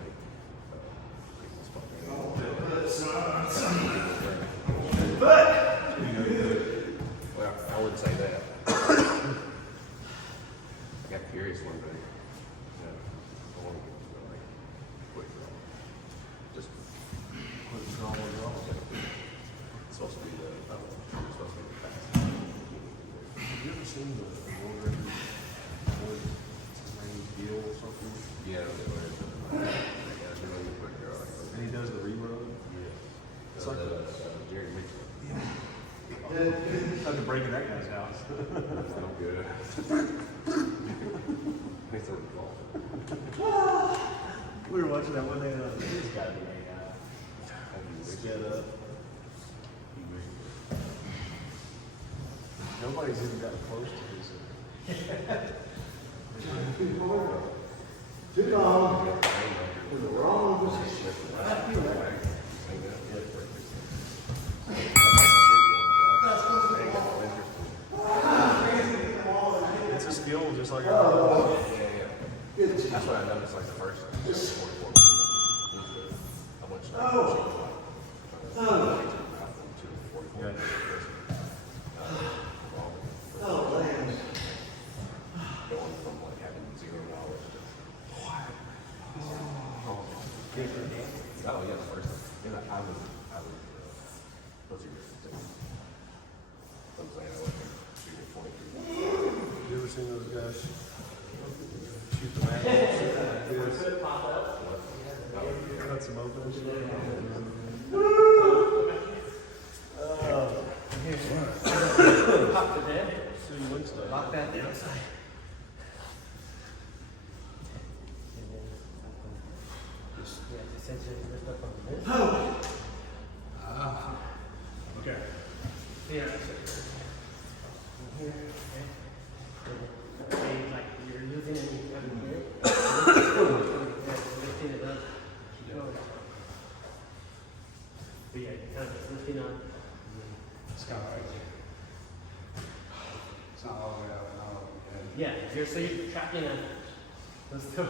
Well, I wouldn't say that. I got curious one day. I want to get like quick draw. Just Quick draw, draw. it's supposed to be the it's supposed to be the fast. Have you ever seen the world record? What's his name, Gill or something? Yeah, they were doing the quick draw. And he does the reload? Yeah. It's like a, Jerry Mitchell. had to break in that guy's house. That's no good. It's a revolver. We were watching that one day and I was like, this gotta be AI. Get up. Nobody's even got close to this. Too long. In the wrong position. It's a skill just like That's what I noticed like the first time. How much going from like having $0 to oh yeah, the first time. And I was what's your I'm saying I was shooting 23. You ever seen those guys shoot the man? Cut some open and shit. Pop to bed. See Wednesday. Lock that the outside. Just essentially lift up on the bed. Okay. Yeah. So here, okay. Okay, like you're using it up in here. Lifting it up. Keep going. But yeah, you're kind of just lifting on. It's kind of right there. It's not all the way out, not all the way in. Yeah, so you're tracking a. Let's go.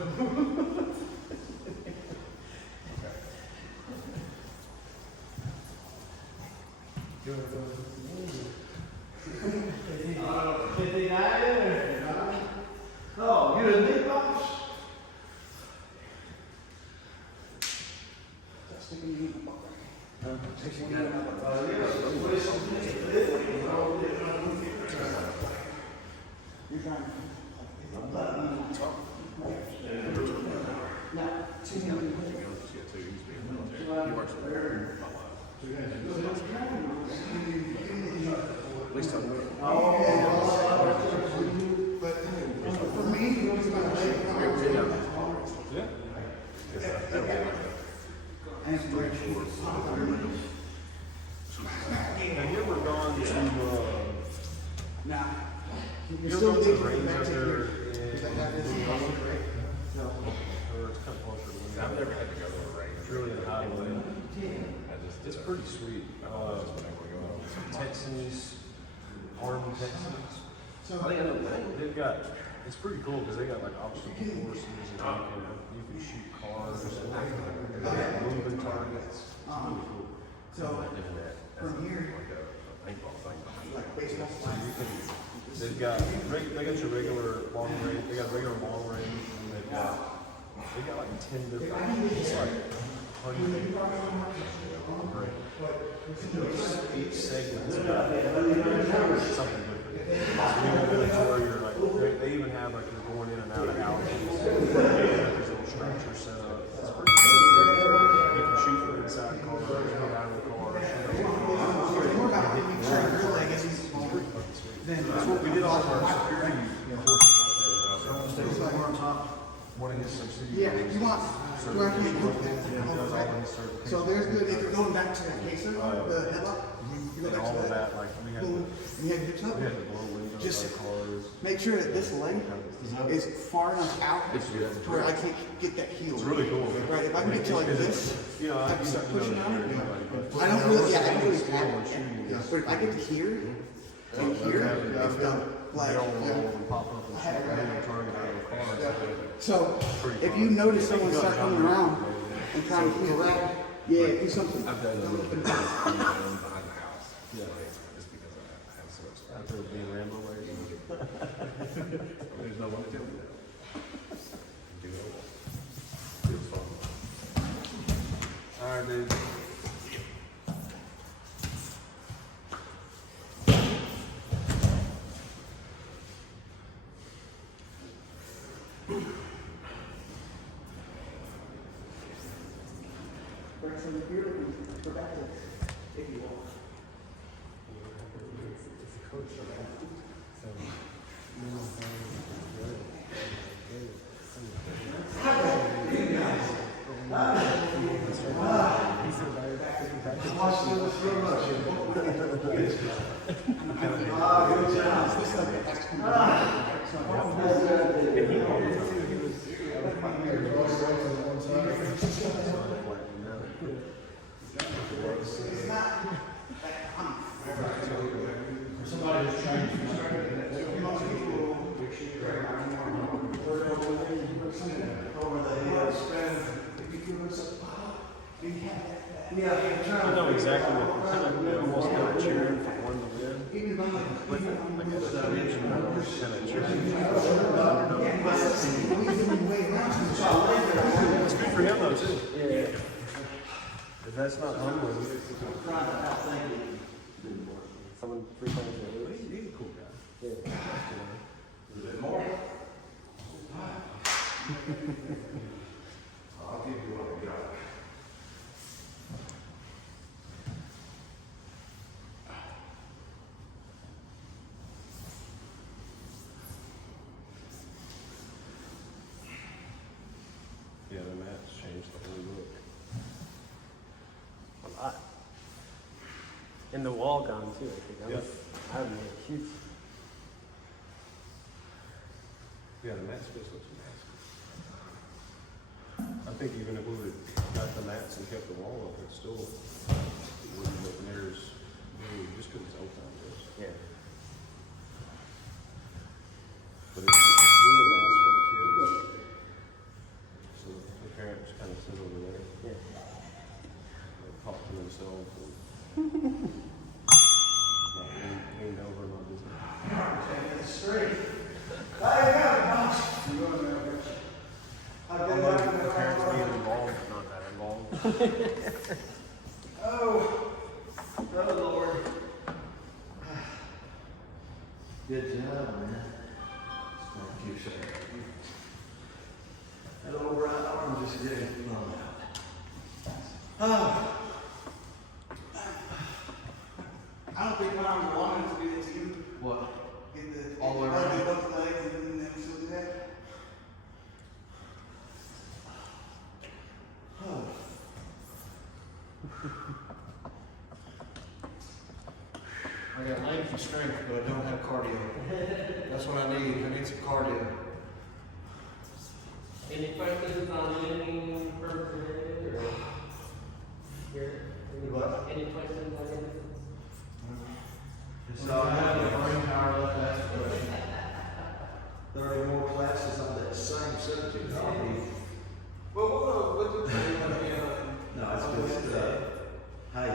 Oh, you in the big box? That's the beginning of the book. You're trying to. He works with at least I'm with But for me, it was my leg. Yeah. And it's very short. Have you ever gone to, Now, you you ever still gone need to to Rains back up to there here. in, Because I got this in right? No. or it's kind of closer to I've Windsor. never had to go to a range. It's really the highway. I just It's pretty sweet. whenever we go out. Texans, Army Texans. So, They've got, it's pretty cool because they got like obstacle courses and you can shoot cars and moving targets. It's really cool. so from here, Like a paintball thing. like baseball. So you can, they've got, they got your regular long range, they got regular long range and they got like 10 different, it's like 100. Great. Each segment's got something different. So you can go to where you're like, they even have like you're going in and out of houses. There's little structures set up. It's pretty cool. You can shoot from inside cars, get out of the car, shoot over cars. More about making sure your leg isn't smaller than. That's what we did all of our security courses out there. So on top, wanting to succeed. Yeah, if you want, do I have to look at that? So there's good, if you're going back to the caser, the headlock, you go And back all to of that. that, like we had Boom, to, and you have your hips up. we had to blow windows Just out of cars. make sure that this leg is far enough out It's good. to where I can't get that heel. It's really cool. Right, if I can get to like this, You know, I I can start you know, pushing on it. anybody, I don't really, yeah, I don't really skill have on it. shooting Yeah, is- but if I get to here and here, it's done. Like, Barrel yeah. roll and pop up and shoot a moving target out of cars. So if you notice someone start coming around and trying to pull around, yeah, do something. I've done a little bit of behind the house. Yeah. Just because I have so much Out there being Rambo lady. There's no one to tell me that. Do it all. Feels fun. All right, dude. Bring some here, go back to if you want. Yeah, I'm I trying know to. exactly what, kind of, they almost kind of cheering for one to win. Even though like, Like a tradition, kind of cheering. It's good for him though too. Yeah. If that's not humbling, someone 3 times a week. He's a cool guy. Yeah. I'll give you what I got. Yeah, the match changed the whole look. A lot. And the wall gone too, I think. I would make a huge. Yeah, the match just looks nasty. I think even if we would have got the mats and kept the wall up, it still wouldn't look near as new, just because it's old time is. Yeah. But it's really nice for the kids. So the parents kind of sit over there, Yeah. they talk to themselves and not leaned over my business. Although the parents being involved, but not that involved. Oh, Lord. Good job, man. Thank you, sir. That old right arm just getting blown out. Oh. I don't think mine wanted to do it to you. What? Get the All the way around? both legs and then still do that. I got length and strength, but I don't have cardio. That's what I need. I need some cardio. Any questions on anything from today or here? What? Any questions on anything? So I have the brain power left to ask a question. 30 more classes on that same subject. I'll be. Well, what do you think? No, it's good stuff. Hey.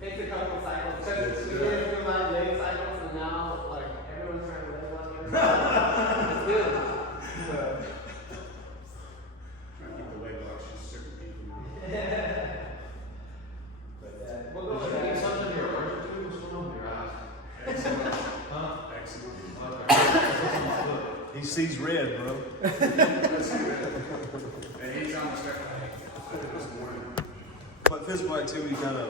Takes a couple cycles. Because we didn't do my leg cycles, and now like everyone's trying to leg on everyone. It's good. Trying to keep the leg locks just certain people. We'll go Did you ahead. get something in your allergic to? What's going on with your eyes? Huh? Excellent. He sees red, bro. And he's on the second this morning. But physical activity kind of,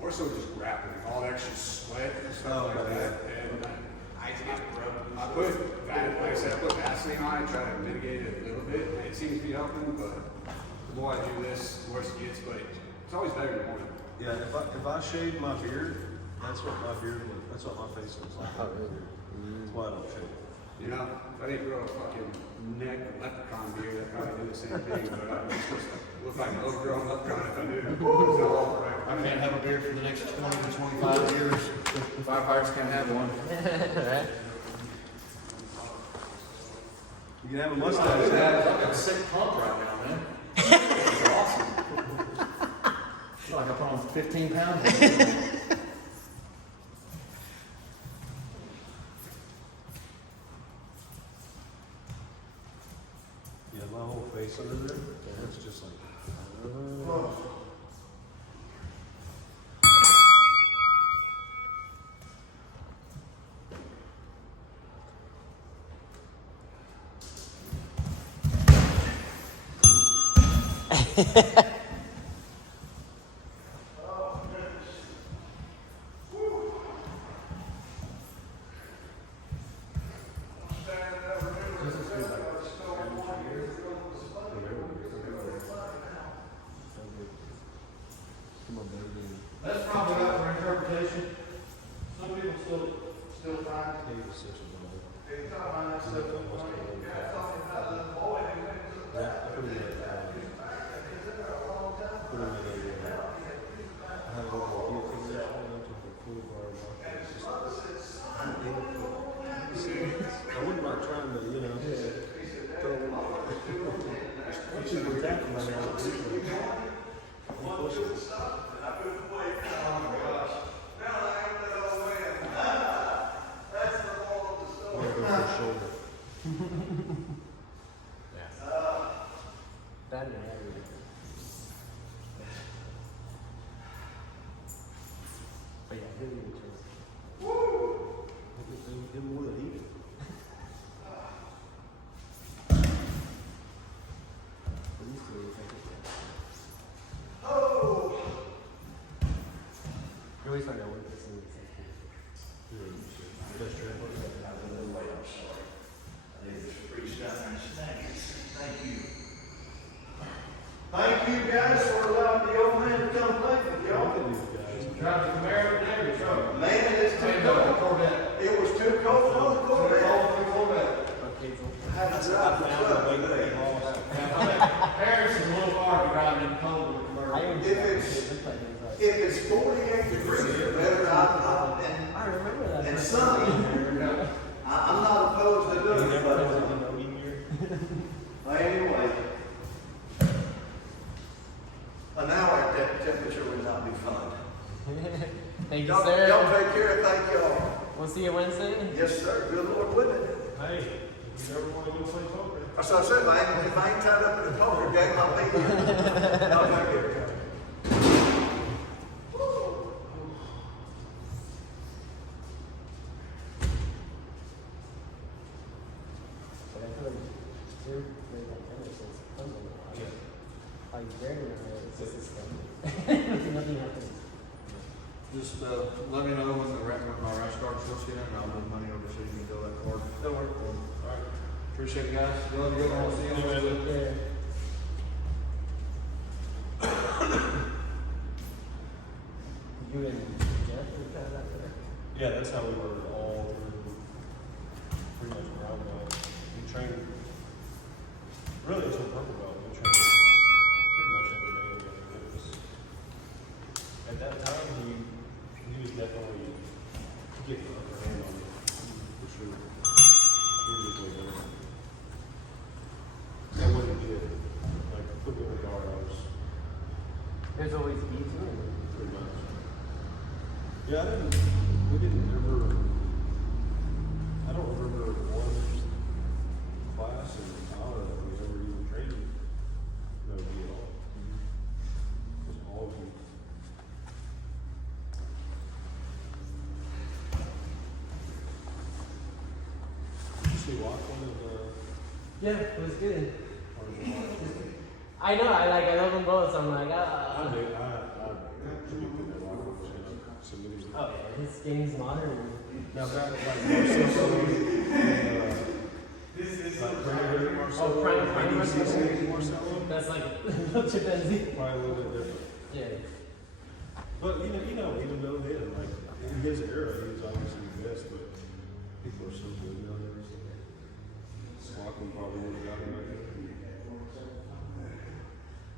More so just grappling, all the extra sweat and stuff like that. And I put, like I said, I put Vaseline on it, try to mitigate it a little bit. It seems to be helping, but the more I do this, the worse it gets. But it's always better in the morning. yeah, if I shave my beard, that's what my beard looks, that's what my face looks like. That's why I don't shave. You know, if I didn't grow a fucking neck leprechaun beard, I'd probably do the same thing. But I just look like an overgrown leprechaun if I do. So, I can't have a beard for the next 20 to 25 years. Firefighters can't have one. Right? You can have a I've mustache. got a sick pump right now, man. It's awesome. I feel like I put on 15 pounds. Yeah, my whole face under there, it's just like. That's probably up for interpretation. Some people still find. I wouldn't mind trying to, you know, throw. You should be tackling my now. should have stopped it. I couldn't wait. Oh my gosh. Now I am that old man. That's the moral of the story. That and everything. But yeah, really good choice. Did more than he did. These two, I think, Oh! you always find out what this is. Thank you guys for allowing the old man to come play with y'all. Drive the Camaro and every truck. Man, it's too cold. It was too cold for the Corvette. I had to drive the truck today. Paris is a little far to drive in cold with a Camaro. If it's 48 degrees or better, I remember that. and sunny, I'm not opposed to doing it, but well, anyway, an hour temperature would not be fun. Thank you, Y'all sir. take care. Thank y'all. We'll see you Wednesday. Yes, sir. Good Lord willing. Hey, if you ever want to go play poker. That's what I said, man. If I ain't tied up in a poker game, I'll be here. Y'all take care. But I feel like you're very like Emerson's humble. Like very rare. It's just a scam. Nothing happens. Just, let me know when when my rash card's supposed to get in, and I'll move money over so you can bill that card. Don't work. Alright. Appreciate it, guys. Y'all have a good one. We'll see you on Wednesday. Yeah. You and Jeff are kind of out there. Yeah, that's how we were all through pretty much around that. We trained, really, it's a purple belt. We trained pretty much every day together. It was, at that time, he was definitely getting the upper hand on it, for sure. He was just way better. That wasn't good. Like, put me in the guard, I was There's always beats in it. pretty much. Yeah, we didn't ever, I don't remember one class in Tyler that we ever even trained no D at all. It was all good. Did you see Lachlan Yeah, it was good. and, I know, I love them both, so I'm like, I predicted that Lachlan was gonna submit his. Oh yeah, his game's modern. Now that, like, Marcelo, like, Brandon Marcelo, Oh, Prime DCC Marcelo, That's like Lucha Benzi. probably a little bit different. Yeah. But, even though then, like, in his era, he was obviously the best, but people are so good nowadays. Lachlan probably would have got him back then.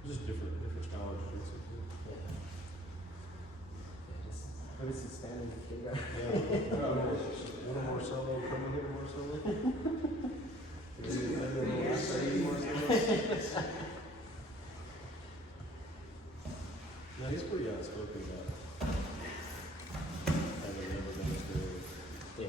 Just different style of jiu-jitsu. Maybe some Spanish kid, right? Yeah, one more solo, come and hit a more solo. No, he's pretty outspoken about having never been a steroid. Yeah.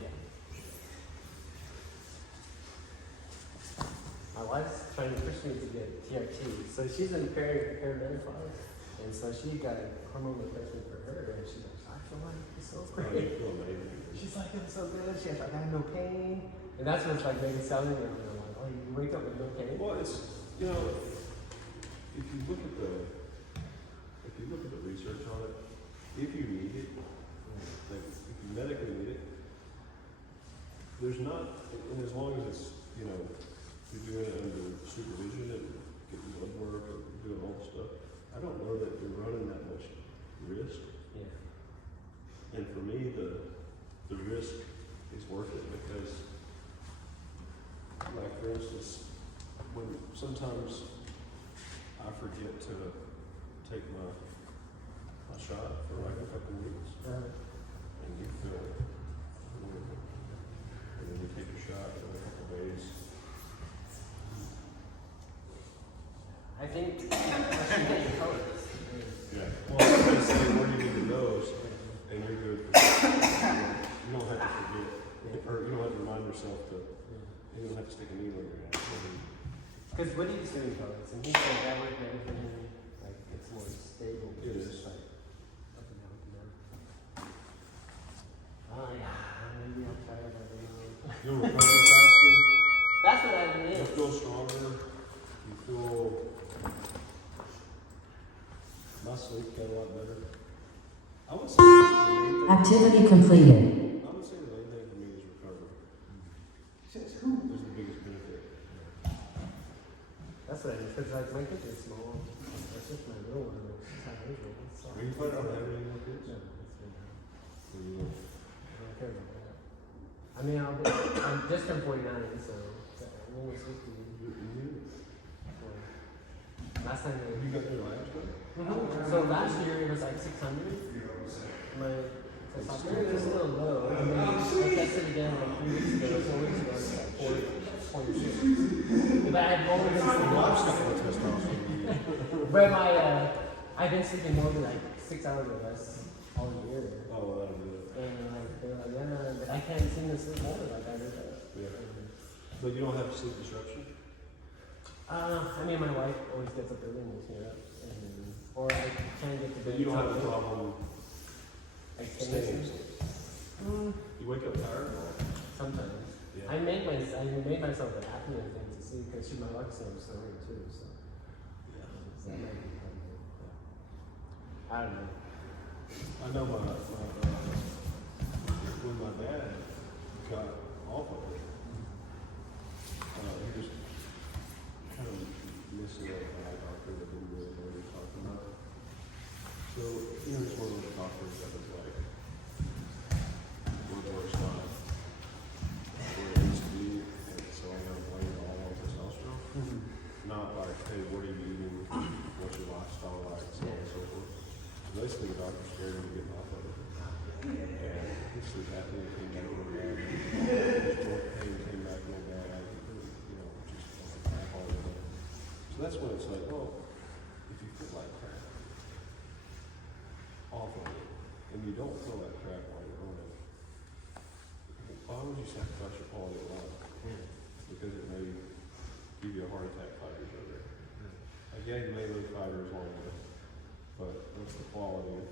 My wife's trying to push me to get TRT. So she's in perimenopause. And so she got a hormone replacement for her. And she's like, I feel like it's so Oh, you great. feel amazing. She's like, I'm so good. She's like, I have no pain. And that's what's like maybe selling me. I'm like, oh, you wake up with no pain? Well, it's, if you look at the research on it, if you need it, like, if you medically need it, there's not, and as long as it's, you're doing it under supervision and getting blood work or doing all the stuff, I don't know that you're running that much risk. Yeah. And for me, the risk is worth it because, like, for instance, when sometimes I forget to take my shot for like a couple weeks, and you feel wonderful. And then you take your shot in a couple days. I think I should get your colors. Yeah. forget. Or you don't have to remind yourself to, you don't have to stick a needle in your ass. Because what do you do in college? And he said that would better for him. Like, it's more stable. It is. Like, up and down, up and down. Oh, yeah. Maybe I'll try it. I don't know. You'll recover faster, That's what I mean. you'll feel stronger, you feel, my sleep got a lot better. I would say the main thing, Activity completed. I would say the main thing for me is recovery. Says who? Is the biggest benefit. That's what I mean. Because, like, my kids are small. That's just my little one. She's not usual. So, Are you planning on having any more kids? No, it's been done. Or you will? I don't care about that. I mean, I'm just turned 49, so I'm almost 50. Last time Have you got your labs done? So last year it was like 600. My testosterone is still low. And then I tested again like 3 weeks ago, 4 weeks ago, it's like 4.6. But I had only been sleeping. But I've been sleeping more than like 6 hours or less all year. Oh, well, that'll do it. And like they're like, yeah, but I can't seem to sleep more like I did that. Yeah. But you don't have sleep disruption? I mean, my wife always gets up early and wakes me up, and or I can't get to bed. But you don't have a problem Like staying staying. asleep? You wake up tired? Sometimes. Yeah. I made myself an apnea thing to see because my wife said I'm snoring too, so. So that might be kind of good. Yeah. I don't know. I know when my dad got off of it, he just kind of listened to my doctor that didn't really know what he was talking about. So, you know, he's one of those doctors that is like, we're worse not where it needs to be, and so I'm going to blame it all on testosterone. Not like, hey, what are you eating, what's your lifestyle like, so on and so forth. Basically, the doctor scared him to get off of it. And his sleep apnea came back real bad. His joint pain came back real bad. You know, just like all of it. So that's when it's like, oh, if you feel like crap, off of it, and you don't feel like crap while you're on it, why would you sacrifice your quality of life? Because it may give you a heart attack 5 years later. Like, yeah, you may live 5 years longer, but what's the quality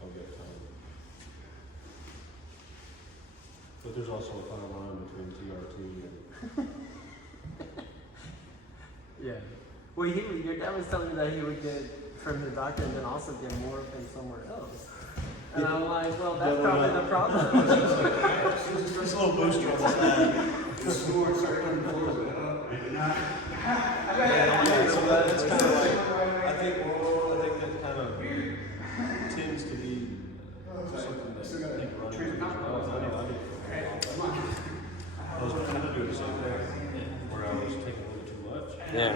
of that time? But there's also a fine line between TRT and Yeah. Well, your dad was telling me that he would get from the doctor and then also get more from somewhere else. And I'm like, well, that's probably the problem. Just a little booster on the side. Yeah, so that's kind of like, I think that kind of tends to be something that people run into as well. I was kind of doing the same thing, where I was taking a little too much. Yeah.